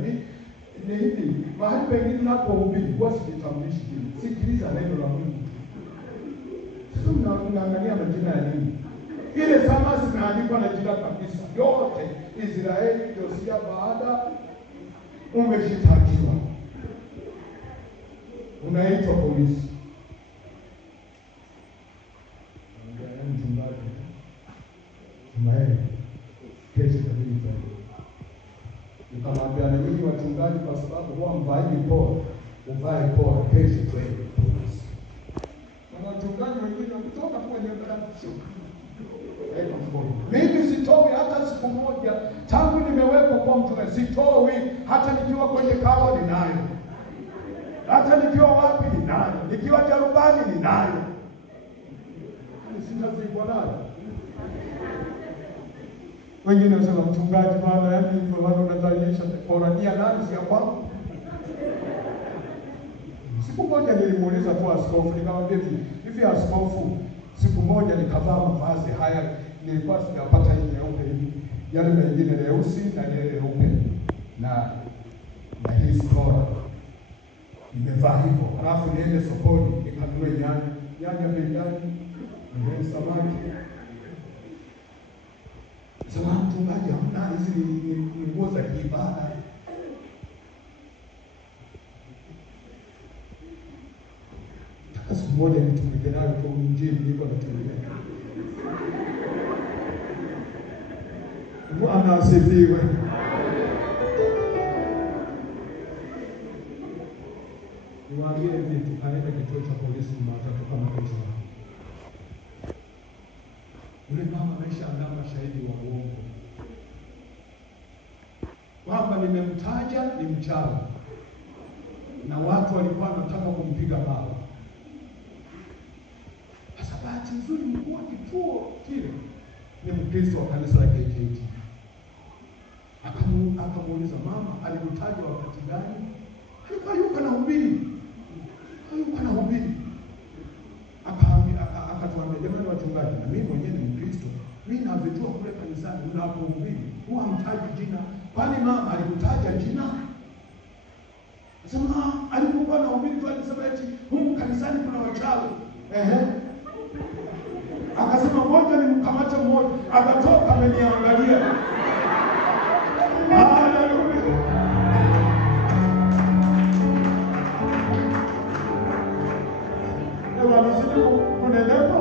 ni hivi, mahali pengine napohubiri wasijitambulishi. Sikiliza neno la Mungu. Sio mnaangalia majina ya nini? Ile Samas imeandikwa na jina kabisa. Yote Israeli, Josia, baada umeshitakiwa. Unaitwa polisi. Ndio mchungaji. Tumaye. Kesho kabisa. Nikamwambia ninyi wachungaji kwa sababu huwa mvae poa. Uvae poa kesho twende polisi. Na wachungaji wengine kutoka kwenye darasa. Mimi sitoi hata siku moja tangu nimewekwa kwa mtume, sitoi hata nikiwa kwenye kawa ninayo. Hata nikiwa wapi ninayo. Nikiwa jarubani ninayo. Sitazikwa nayo. Wengine wanasema mchungaji bwana yani hivyo bwana unadhalilisha Qur'ania nani si kwangu. Siku moja nilimuuliza tu askofu nikamwambia hivi askofu, siku moja nikavaa mavazi haya nilikuwa sijapata hii nyeupe hivi. Yale mengine leusi na ile nyeupe na hii skora. Nimevaa hivyo, alafu niende sokoni nikanunue nyanya bei gani? Ndio samaki. Sema mchungaji hamna hizi ni nguo za ibada. Siku moja nitumike nayo kwa mjini niko natembea. Bwana asifiwe. Niwaambie vitu katika kituo cha polisi Jumatatu kama kesho. Ule mama ameshaandaa mashahidi wa uongo. Kwamba nimemtaja ni mchawi. Na watu walikuwa wanataka kumpiga mawe. Sasa bahati nzuri mkuu wa kituo kile ni Mkristo wa kanisa la KKT. Akamuuliza mama alikutaja wakati gani? Alikuwa yuko na hubiri. Akatuambia jamani wachungaji, na mimi mwenyewe ni Mkristo. Mimi navijua kule kanisani unapohubiri huwa mtaji jina. Kwani mama alikutaja jina? Sema alipokuwa na hubiri tu alisema eti huko kanisani kuna wachawi. Akasema ngoja nimkamate mmoja, akatoka ameniangalia. Haleluya. Ewa nisije kunelewa.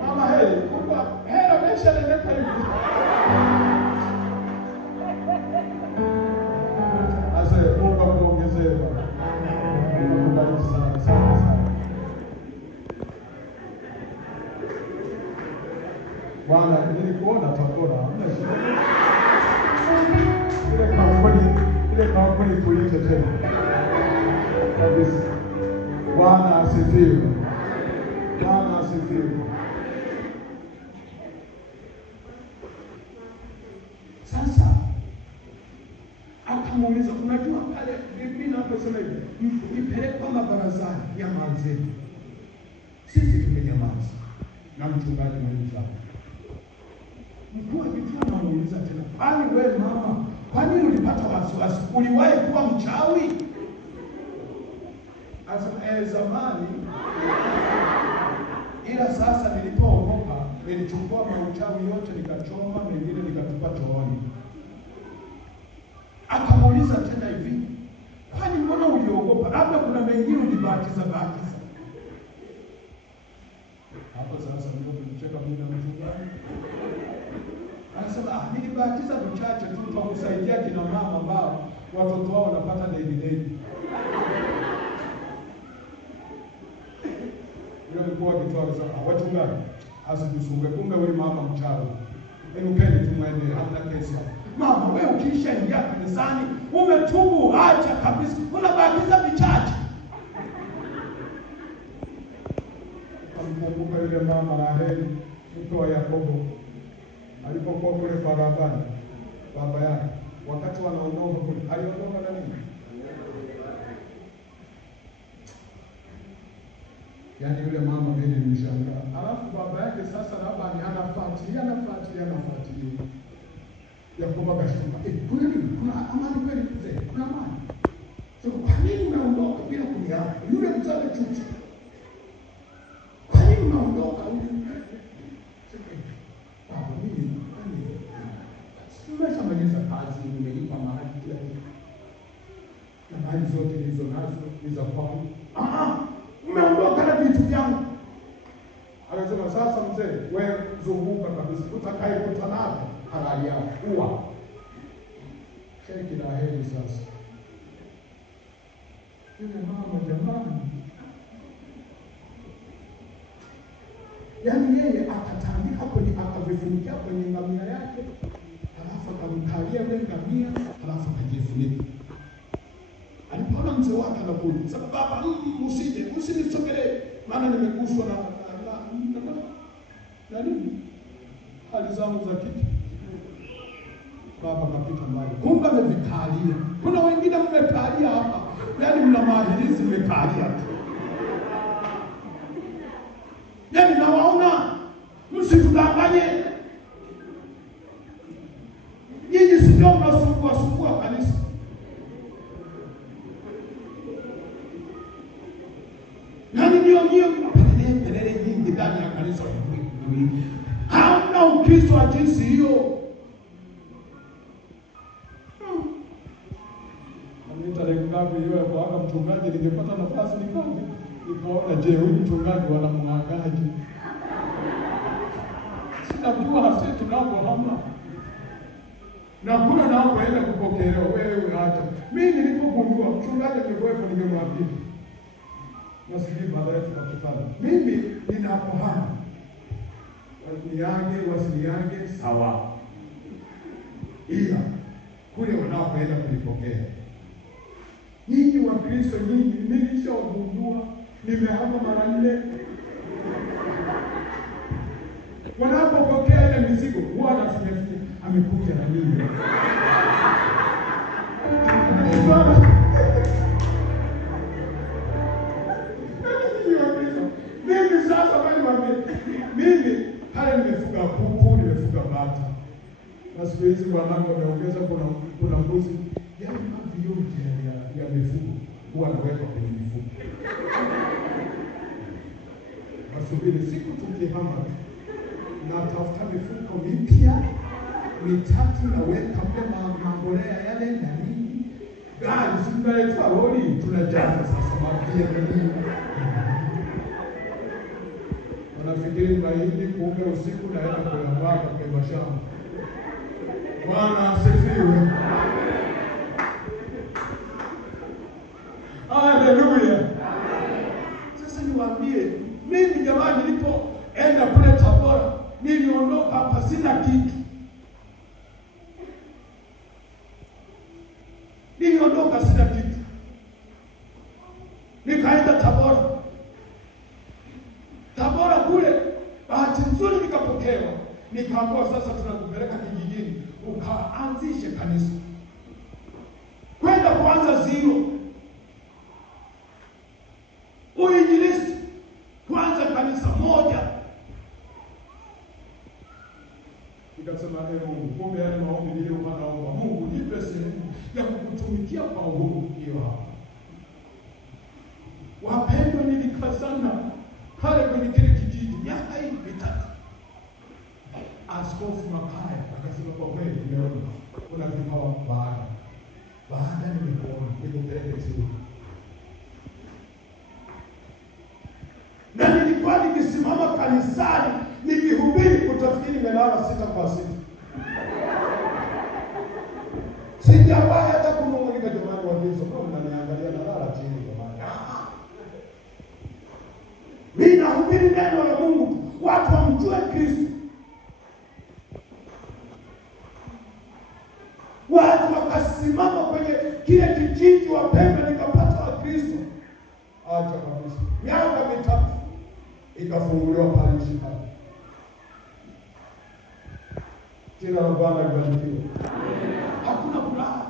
Mama heri, kumba hera mesha lelepa hivi. Bwana nilikuona takona hamna shida. Ile kampuni tuite tena. Kabisa. Bwana asifiwe. Bwana asifiwe. Sasa akamuuliza unajua pale Biblia inaposema hivi, ipelekwa mabarazani ya manzeni. Sisi tumenyamaza. Na mchungaji mwenyewe. Mkuu akifika anamuuliza tena, "Kwani wewe mama, kwani ulipata wasiwasi? Uliwahi kuwa mchawi?" Asema, zamani. Ila sasa nilipookoka, nilichukua mauchawi yote nikachoma, mengine nikatupa chooni." Akamuuliza tena hivi, "Kwani mbona uliogopa? Labda kuna mengine ulibatiza. Hapo sasa ndio tunacheka mimi na mchungaji. Anasema nilibatiza vichache tu kwa kusaidia kina mama ambao watoto wao wanapata daily. walikuwa wakitoa sana wachungaji asitusumbue, kumbe wewe mama mchawi. Enupeni tumwende, hamna kesi hapa. Mama wewe ukiisha ingia kanisani, umetubu acha kabisa. Unabakiza vichache. Alipokumbuka yule mama Raheli, mke wa Yakobo, alipokuwa kule Farabani, baba yake, wakati wanaondoka kule, aliondoka na nini? Yaani yule mama mimi nimeshangaa. Alafu baba yake sasa Labani anafuatilia. Yakobo akasema, kuna amani kweli mzee? Kuna amani. Sio kwa nini unaondoka bila kuniaga? Yule mzee chuchi. Kwa nini unaondoka? Baba mimi nimeshamaliza kazi, nimelipa mahali kila kitu. Na mali zote nilizo nazo ni za kwangu. Umeondoka na vitu vyangu. Anasema sasa mzee, wewe zunguka kabisa, utakayekutana naye halali yako uwa. Sheki la heri sasa. Yule mama jamani. Yaani yeye akatandika kwenye akavifunikia kwenye ngamia yake, halafu akamkalia yule ngamia, halafu akajifunika. Alipoona mzee wake anakuja, sasa baba, usinisogelee, maana nimeguswa na nini? Hali zangu za kiti. Baba kapita mbali. Kumbe amevikalia. Kuna wengine mmekalia hapa. Yaani mna mahirizi mmekalia tu. Yaani nawaona, msitudanganye. Nyinyi si ndio mnasumbua kanisa. Yaani ndio pelele nyingi ndani ya kanisa. Hamna Ukristo wa jinsi hiyo. Tarehe ngapi hiyo kwa mchungaji, ningepata nafasi nikaona je, huyu mchungaji wanamwagaje? Sinajua hasa tunapohama. Na kuna nao waenda kupokelewa, wewe hata. Mimi nilipogundua mchungaji angekuwepo ningemwambia. Na sisi baadaye tukakutana. Mimi ninapohama. Wasiliange sawa. Ila kule wanaoenda kulipokea. Nyinyi wa Kristo nyinyi, nilishawagundua, nimehama mara 4. Wanapopokea ile mizigo, huwa anafikiria amekuja na nini? Mimi sasa mimi haya nimefuga kuku, nimefuga bata. Na siku hizi mwanangu ameongeza kuna mbuzi. Yaani mambo yote ya mifugo huwa anaweka kwenye mifugo. Nasubiri siku tukihama na tafuta mifuko mipya 3 naweka kwa mbolea yale na nini. Gari sinaitwa lori tunajaza sasa mapia nini. Wanafikiri mahindi kumbe usiku naenda kuyamwaga kwa mashamba. Bwana asifiwe. Haleluya. Sasa niwaambie, mimi jamani nilipoenda kule Tabora, niliondoka hapa sina kitu. Nikaenda Tabora. Tabora kule bahati nzuri nikapokewa. Nikaambiwa sasa tunakupeleka kijijini ukaanzishe kanisa. Kwenda kuanza zero. Uinjilisti kuanza kanisa moja. Nikasema Mungu, kumbe yale maombi niliyopata naomba Mungu nipe sehemu ya kukutumikia kwa uhuru hiyo hapa. Wapendwa, nilikazana pale kwenye kile kijiji miaka hii mitatu. Askofu Makaya akasema kwa kweli nimeona kuna vikao baada nimekuona nikupeleke sehemu. Na nilikuwa nikisimama kanisani nikihubiri kutafikiri nimelala 6 kwa 6. Sijawahi hata kunung'unika jamani wa Yesu, kama mnaniangalia nalala chini jamani. Mimi nahubiri neno la Mungu, watu wamjue Kristo. Watu wakasimama kwenye kile kijiji Wapembe, nikapata wa Kristo. Acha kabisa. Miaka 3 ikafunguliwa pale Chicago. Jina la Bwana libarikiwe. Hakuna kulala.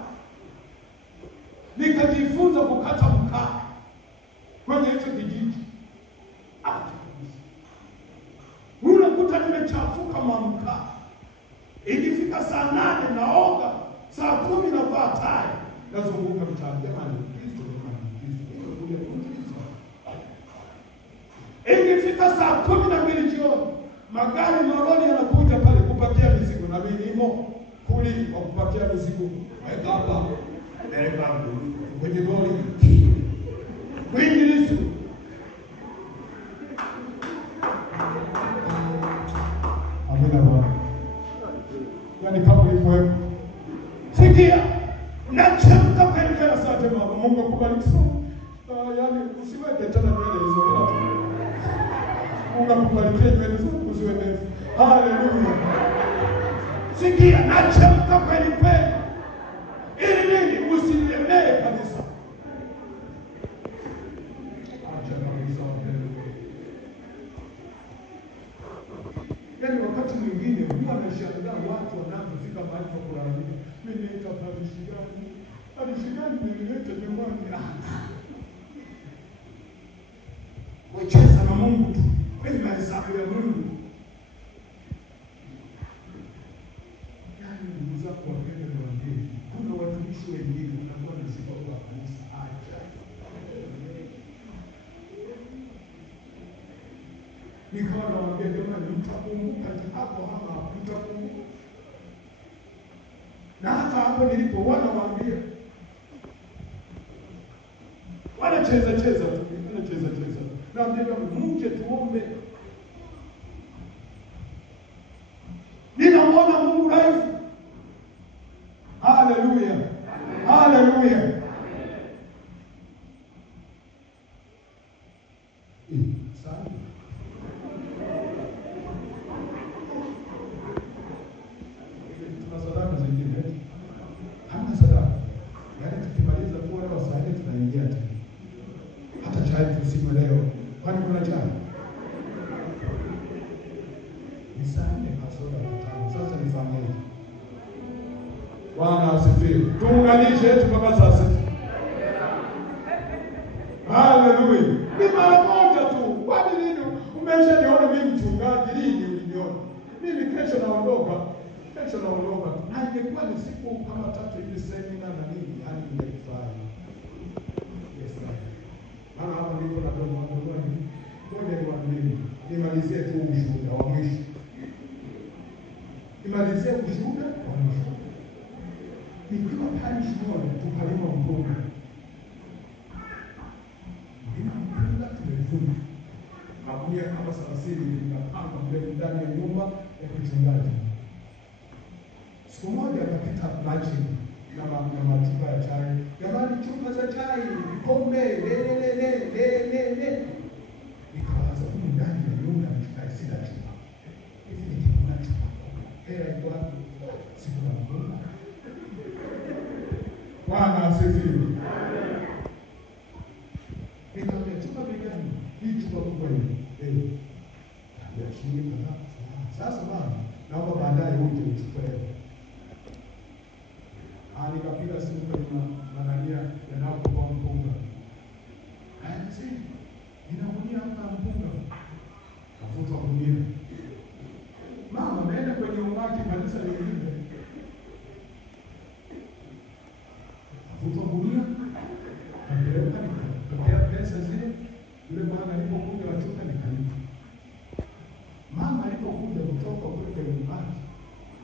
Nikajifunza kukata mkaa kwenye hicho kijiji. Acha kabisa. Unakuta nimechafuka mamka. Ikifika saa 8 naoga, saa 10 navaa tai, nazunguka mtaani. Jamani, Kristo ni Kristo. Ikifika saa 12 jioni, magari maroli yanakuja pale kupakia mizigo, na mimi nimo kuli wa kupakia mizigo. Weka hapa. Weka kwenye lori. Kuingilisu. Amina Bwana. Yaani kama ilivyo. Sikia. Nachamka kuelekea saa 8. Mungu akubariki sana. Yaani usiweke tena nywele hizo bila tu. Mungu akubariki nywele hizo usiwe ndefu. Haleluya. Sikia, nachamka kweli. Ili nini? Usilemee kabisa. Acha kabisa. Yaani wakati mwingine huwa anashangaa watu wanapofika mahali pa kulalamika. Mimi nitaparishi gani nilileta nyumbani. Wacheza na Mungu tu. Kwenye mahesabu ya Mungu. Yaani ndugu zako wapende na wengine. Kuna watumishi wengine wanakuwa na sifa kwa kanisa. Acha. Nikawa nawaambia jamani, mtakumbuka hapo ama mtakumbuka. Na hata hapo nilipo wanawaambia. Wanacheza tu. Na ndio mje tuombe. Ninaona Mungu live. Haleluya. Haleluya. Sana. Tuna sadaka zingine. Hamna sadaka. Yaani tukimaliza kuwa leo saa 4 tunaingia tena. Hata chai tusinywe leo. Kwani kuna chai? Ni saa 4 kasoro 5. Sasa nifanyeje? Bwana asifiwe. Tuunganishe mpaka saa 6. Haleluya. Ni mara moja tu. Kwani nini? Umeshaniona mimi mchungaji, lini uliniona? Mimi kesho naondoka. Na ingekuwa ni siku kama 3 hivi semina na nini, yani ingefanya. Yes. Maana hapo ndipo na domo wangu. Ngoja niwaambie. Nimalizie tu ushuhuda wa mwisho. Nikiwa pale shule tukalima mpunga. Mpunga tumefunga. Magunia kama 30 nikapanga mbele ndani ya nyumba ya kuchungaji. Siku moja akapita maji na machupa ya chai. Jamani, chupa za chai, vikombe, le. Nikaanza ndani ya nyumba nikai sina chupa. Hivi nikuna chupa. Hela iko siku na mpunga. Bwana asifiwe. Nikamwambia chupa gani? Hii chupa kubwa hii. Ya shilingi kadhaa. Sasa bwana, naomba baadaye uje uchukue. Nikapiga simu kwa manania yanayokuwa mpunga. Anasema, "Ninakunia hapa mpunga." Kafuta kunia. Mama ameenda kwenye umati kanisa lingine. Kafuta kunia. Kaeleka nikapokea pesa zile. Yule mama alipokuja wachuka nikalipa. Mama alipokuja kutoka kule umati,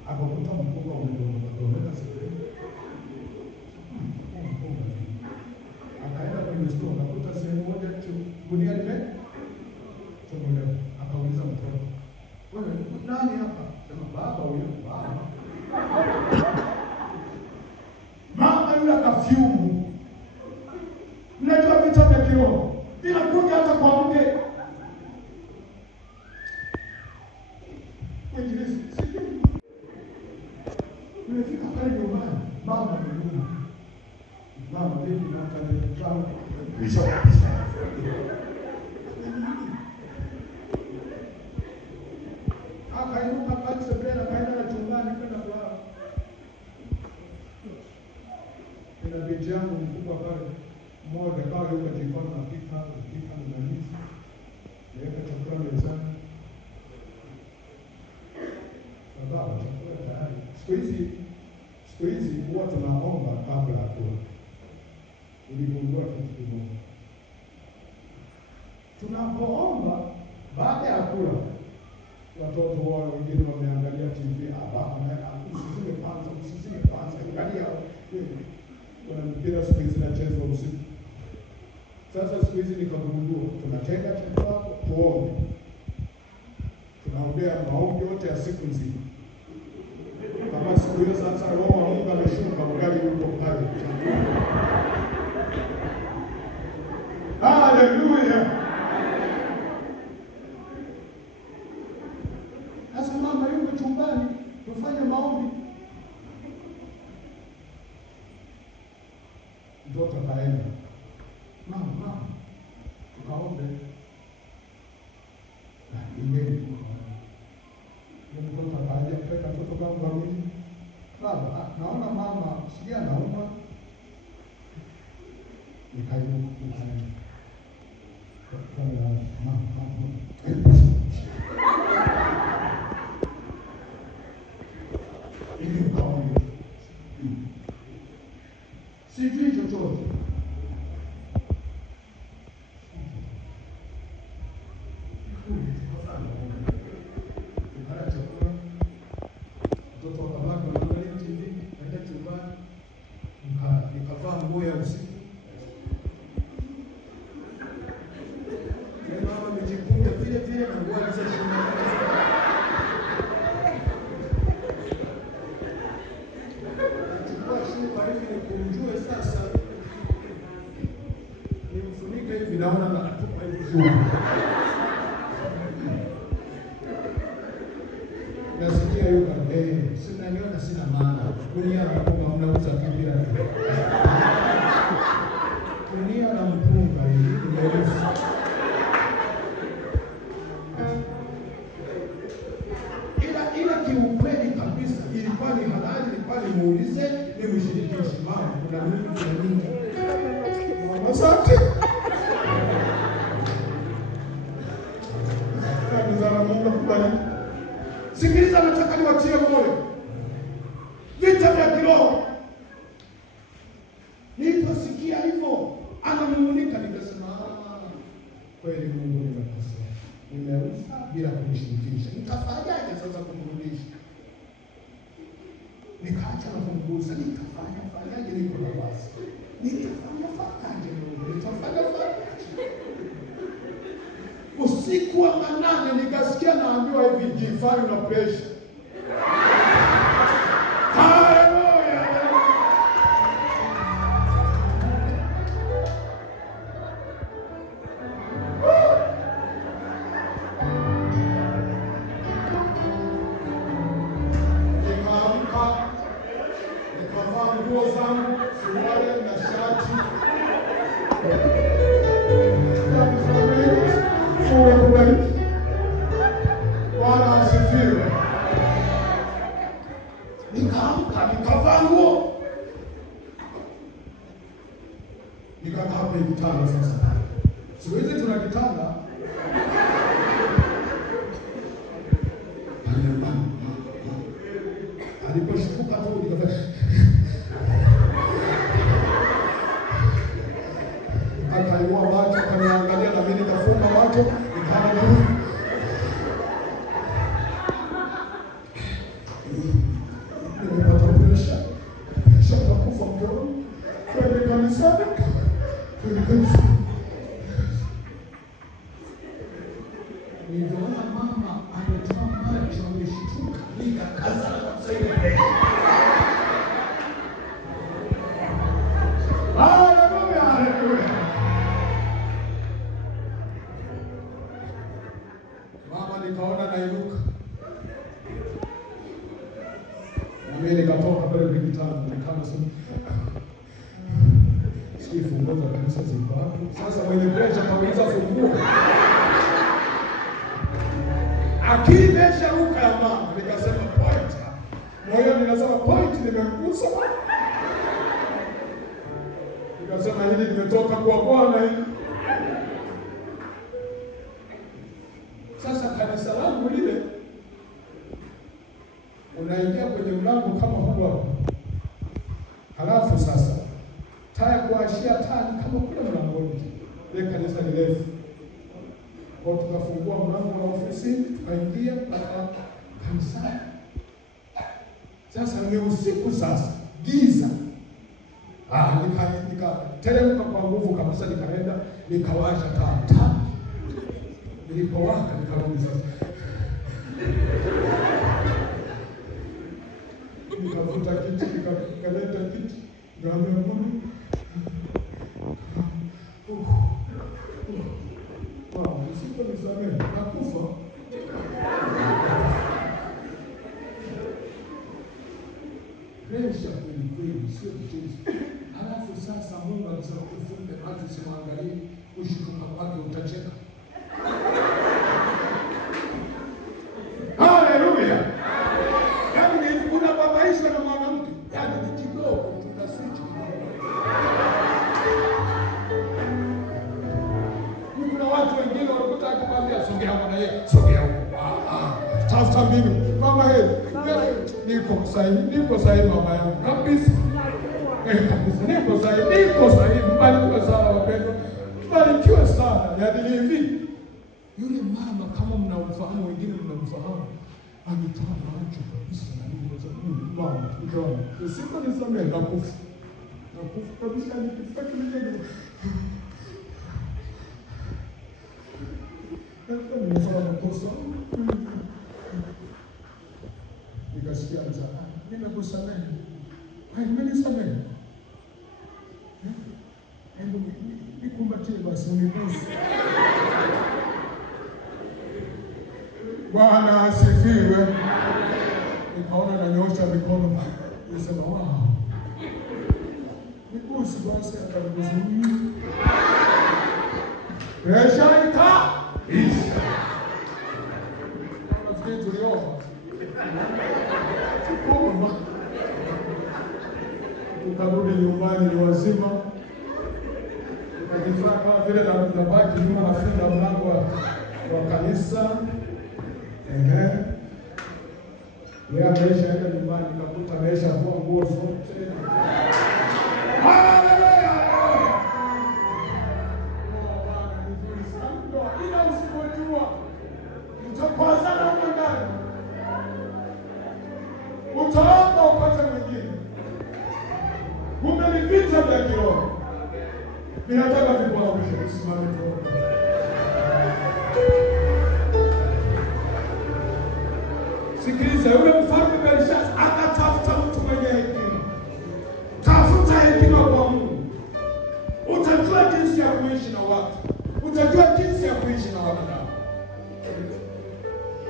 akakuta mpunga umedondoka sehemu. Akaenda kwenye store akakuta sehemu moja gunia limetobolewa. Akauliza mtoto, "Wewe nani hapa?" Sema, "Baba huyo." Mama yule akafyumu. Mnajua vita vya kiroho vinakuja hata kwa mke. Akainuka pale tena kaenda chumbani kwenda kulala. Ina binti yangu mkubwa pale mmoja pale yuko jikoni anapika na nini. Niweka chakula mezani. Baba, chakula tayari. Siku hizi huwa tunaomba kabla ya kula. Uligundua kitu kimoja. Tunapoomba baada ya kula, watoto wao wengine wameangalia TV, usizime kwanza, angalia. Kuna mpira siku hizi inachezwa usiku. Sasa siku hizi nikagundua, tunatenga chakula tuombe. Tunaombea maombi yote ya siku nzima. Kama siku hiyo sasa Roho wa Mungu ameshuka, ugali uko pale. Haleluya. Sasa mama yuko chumbani, tufanye maombi. Mtoto kaenda. Mama, tukaombe. Na ingeni. Mtoto akaja peka mtoto wangu wawili. Baba, naona mama sija nauma. Nikainuka. Sijui chochote. Mtoto akabaki anaangalia TV, kaenda chumbani. Nikavaa nguo ya usiku. Mama amejikunja vile na nguo ya shule. Kumjue sasa nimfunike hivi naona na atupa hivi. Nasikia yuko sina niona sina maana. Dunia na mpunga mnauza kibira. Dunia na mpunga hii imeuza. Ila kiukweli kabisa ilikuwa ni halali, ilikuwa ni muulize ni mshirikishe mama kuna nini. Asante. Kabisa Mungu akubariki. Sikiliza, nataka niwatie moyo. Vita vya kiroho. Niliposikia hivyo, anamumunika nikasema kweli Mungu nimekosea. Nimeuza bila kunishirikisha. Nitafanyaje sasa kumrudisha? Nikaacha na kumgusa, nitafanyaje niko na basi. Nitafanyaje? Usiku wa manane nikasikia naambiwa hivi jifanye na pressure. Haleluya. Nikavaa nguo zangu, suruali na shati. Bwana asifiwe. Nikaamka, nikavaa nguo. Nikakaa hapo kitanda sasa. Siwezi tuna kitanda. Aliposhuka tu nikafanya. Akainua macho, akaniangalia na mimi nikafunga macho, nikaangalia. Nimepata presha. Shaka kufa mtoto. Kwenda kanisani. Niliona mama anatoa macho ameshtuka, nikakaza na kusaidia. Haleluya, haleluya. Mama nikaona nainuka. Na mimi nikatoka pale kitanda nikama sema. Sifungoza kanisa ziko hapo. Sasa mwenye presha kauliza funguo. Akimesha ruka ya mama, nikasema point. Moyo ninasema point nimemgusa. Nikasema hili nimetoka kwa Bwana hili. Sasa kanisa langu lile unaingia kwenye mlango kama huu hapo. Halafu sasa taa kuashia taa kama kule mlangoni. Ile kanisa ni refu. Kwa tukafungua mlango wa ofisi, tukaingia mpaka kanisani. Sasa ni usiku sasa, giza. Nikateremka kwa nguvu kabisa, nikaenda nikawasha taa. Nilipowaka nikarudi sasa. Nikavuta kiti, nikaleta kiti. Nikamwambia Mungu, usiponisamehe nakufa. Presha kweli, sio mchezo. Halafu sasa Mungu anasema ufunge macho, usimwangalie, ushuka kwake utacheka. Haleluya. Yaani unababaishwa na mwanamke, yaani ni kidogo tutaswitch. Kuna watu wengine wanakuta akikwambia sogea na yeye, sogea huko. Sasa mimi mama yeye niko sahihi mama yangu kabisa. Kabisa niko sahihi, mbarikiwe sana wapendwa. Mbarikiwe sana. Yaani hivi yule mama kama mnamfahamu, wengine mnamfahamu, ametoa macho kabisa na nini za Mungu. Mama, njoo. Usiponisamehe nakufa. Nakufa kabisa, nikifika kile. Nimefanya makosa. Nikasikia mzaa. Nimekusamehe. Nimenisamehe. Hebu nikumbatie basi unigusa. Bwana asifiwe. Nikaona nanyosha mikono. Nisema wow. Nigusa basi akanigusa. Presha ikaisha. Nafikiri tulioa. Tukarudi nyumbani ni wazima. Tukajifaa kama vile nabaki nyuma, nafunga mlango wa kanisa. Wewe ameisha enda nyumbani, nikakuta ameisha vua nguo zote. Haleluya! Bwana ni nzuri sana. Ila usipojua utakwazana huko ndani. Utaomba upate mwingine. Kumbe ni vita vya kiroho. Ninataka vikuangushe, usimame tu. Sikiliza, yule mfalme Belshaza akatafuta mtu mwenye hekima. Tafuta hekima kwa Mungu. Utajua jinsi ya kuishi na watu. Utajua jinsi ya kuishi na wanadamu.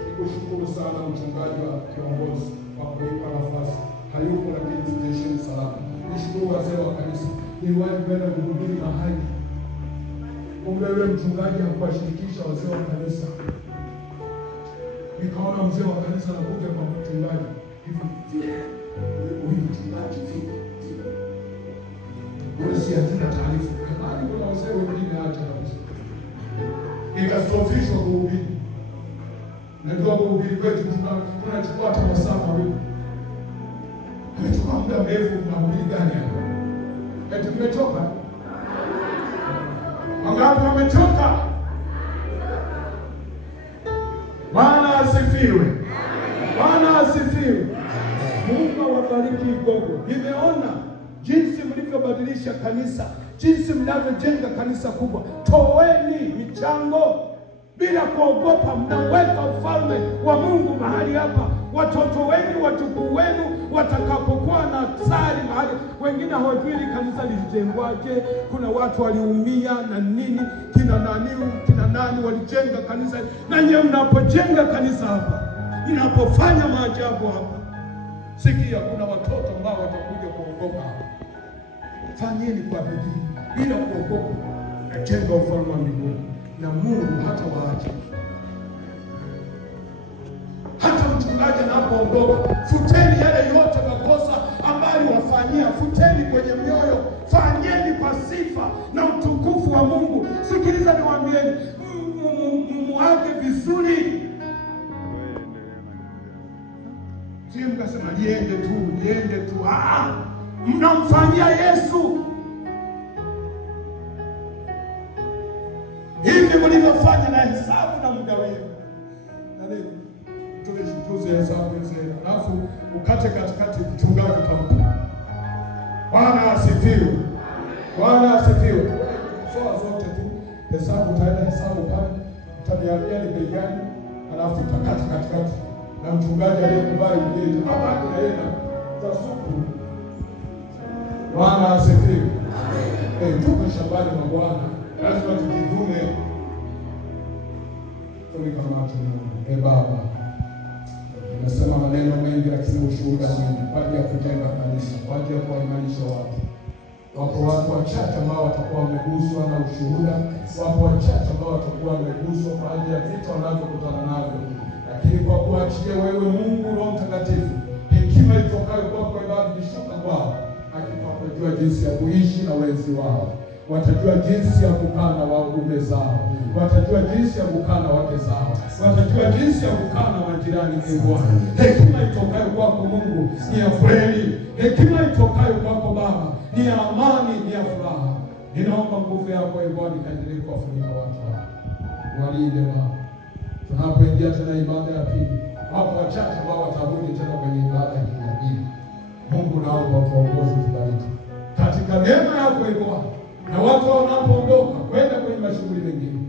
Nikushukuru sana mchungaji wa kiongozi kwa kunipa nafasi. Hayuko lakini tutaishi salama. Nishukuru wazee wa kanisa. Niliwahi kwenda kuhubiri mahali. Kumbe yule mchungaji hakuwashirikisha wazee wa kanisa. Nikaona mzee wa kanisa anakuja kwa mchungaji. Huyu mchungaji vipi? Wewe si hatuna taarifa. Kama kuna wazee wengine acha kabisa. Nikastofishwa kuhubiri. Najua kuhubiri kwetu tunachukua hata masaa mawili. Amechukua muda mrefu mahubiri gani hapa? Eti mmechoka? Wangapi wamechoka? Bwana asifiwe. Bwana asifiwe. Mungu awabariki Igogo. Nimeona jinsi mlivyobadilisha kanisa, jinsi mnavyojenga kanisa kubwa. Toweni michango bila kuogopa. Mnaweka ufalme wa Mungu mahali hapa. Watoto wenu, wajukuu wenu watakapokuwa na sali mahali. Wengine hawajui kanisa lilijengwaje. Kuna watu waliumia na nini. Kina nani walijenga kanisa. Na nyinyi mnapojenga kanisa hapa, inapofanya maajabu hapa, sikia kuna watoto ambao watakuja kuongoka hapa. Fanyeni kwa bidii. bila kuogopa, najenga ufalme wa mbinguni, na Mungu hata waacha. Hata mchungaji anapoondoka, futeni yale yote makosa ambayo wafanyia, futeni kwenye mioyo, fanyeni kwa sifa na utukufu wa Mungu. Sikiliza niwaambieni, muage vizuri. Sio mkasema liende tu. Mnamfanyia Yesu. Hivi mlivyofanya na hesabu na mgawio. Nani? Tulichukuze hesabu hizo. Alafu ukate katikati mchungaji utampa. Bwana asifiwe. Bwana asifiwe. Soa zote tu. Hesabu utaenda hesabu pale. Utaniambia ni bei gani? Alafu utakata katikati. Na mchungaji aliyekubali ile hapa kuna yeye za supu. Bwana asifiwe. Tuko shambani mwa Bwana. Lazima tujivune. Tuliko macho na Baba. Nimesema maneno mengi lakini ushuhuda mwingi kwa ajili ya kujenga kanisa, kwa ajili ya kuimarisha watu. Wapo watu wachache ambao watakuwa wameguswa na ushuhuda, wapo wachache ambao watakuwa wameguswa kwa ajili ya vitu wanavyokutana navyo. Lakini kwa kuachia wewe Mungu Roho Mtakatifu, hekima itokayo kwako ibadilishika kwao. Hakika watajua jinsi ya kuishi na wenzi wao. Watajua jinsi ya kukaa na waume zao. Watajua jinsi ya kukaa na wake zao. Watajua jinsi ya kukaa na majirani Bwana. Hekima itokayo kwako Mungu ni ya kweli. Hekima itokayo kwako Baba ni ya amani, ni ya furaha. Ninaomba nguvu yako Bwana ikaendelee kuwafunika watu hao. Walinde Baba. Tunapoingia tena ibada ya pili, wapo wachache ambao watarudi tena kwenye ibada ya pili. Mungu naomba tuongoze, tubariki katika neema yako Bwana. Na watu wanapoondoka kwenda kwenye mashughuli mengine,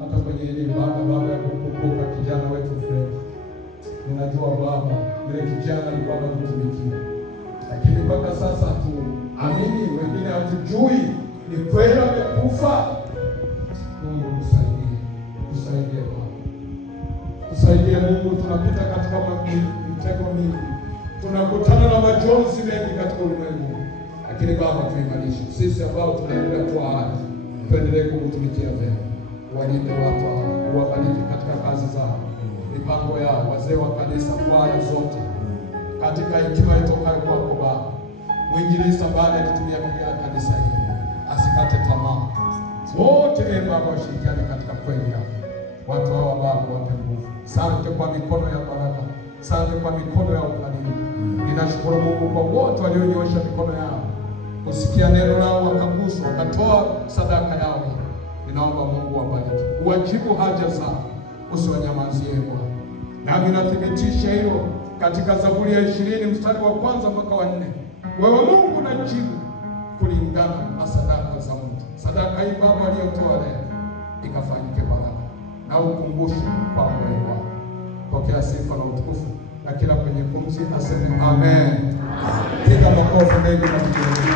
hata kwenye ile ibada Baba ya kukumbuka kijana wetu Fred. Ninajua Baba, yule kijana alikuwa anatumikia. Lakini mpaka sasa tuamini, wengine hatujui ni kweli amekufa. Mungu tusaidie Baba. Tusaidie Mungu, tunapita katika mitego mingi. Tunakutana na majonzi mengi katika ulimwengu. Lakini Baba tuimarishe. Sisi ambao tunaendelea kuwa hai, tuendelee kukutumikia vyema. Walinde watu hao, uwabariki katika kazi zao, mipango yao, wazee wa kanisa, kwaya zote. Katika hekima itokayo kwako Baba. Mwinjilisti ambaye anatumia kanisa hili, asikate tamaa. Wote Baba washirikiane katika kweli yako. Watu hao Baba wape nguvu. Asante kwa mikono ya baraka. Asante kwa mikono ya ukarimu. Ninashukuru Mungu kwa wote walionyosha mikono yao kusikia neno lao, wakaguswa, wakatoa sadaka yao. Ninaomba Mungu wabariki, uwajibu haja zao, usiwanyamazie Bwana. Nami nathibitisha hilo katika Zaburi ya 20 mstari wa 1 mpaka wa 4. Wewe Mungu unajibu kulingana na sadaka za mtu. Sadaka hii Baba aliyotoa leo ikafanyike baraka na ukumbusho kwa moyo wako. Pokea sifa na utukufu, na kila kwenye pumzi aseme amen. Piga makofi mengi na kujibu.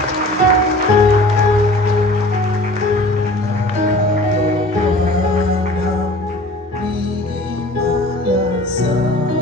Sana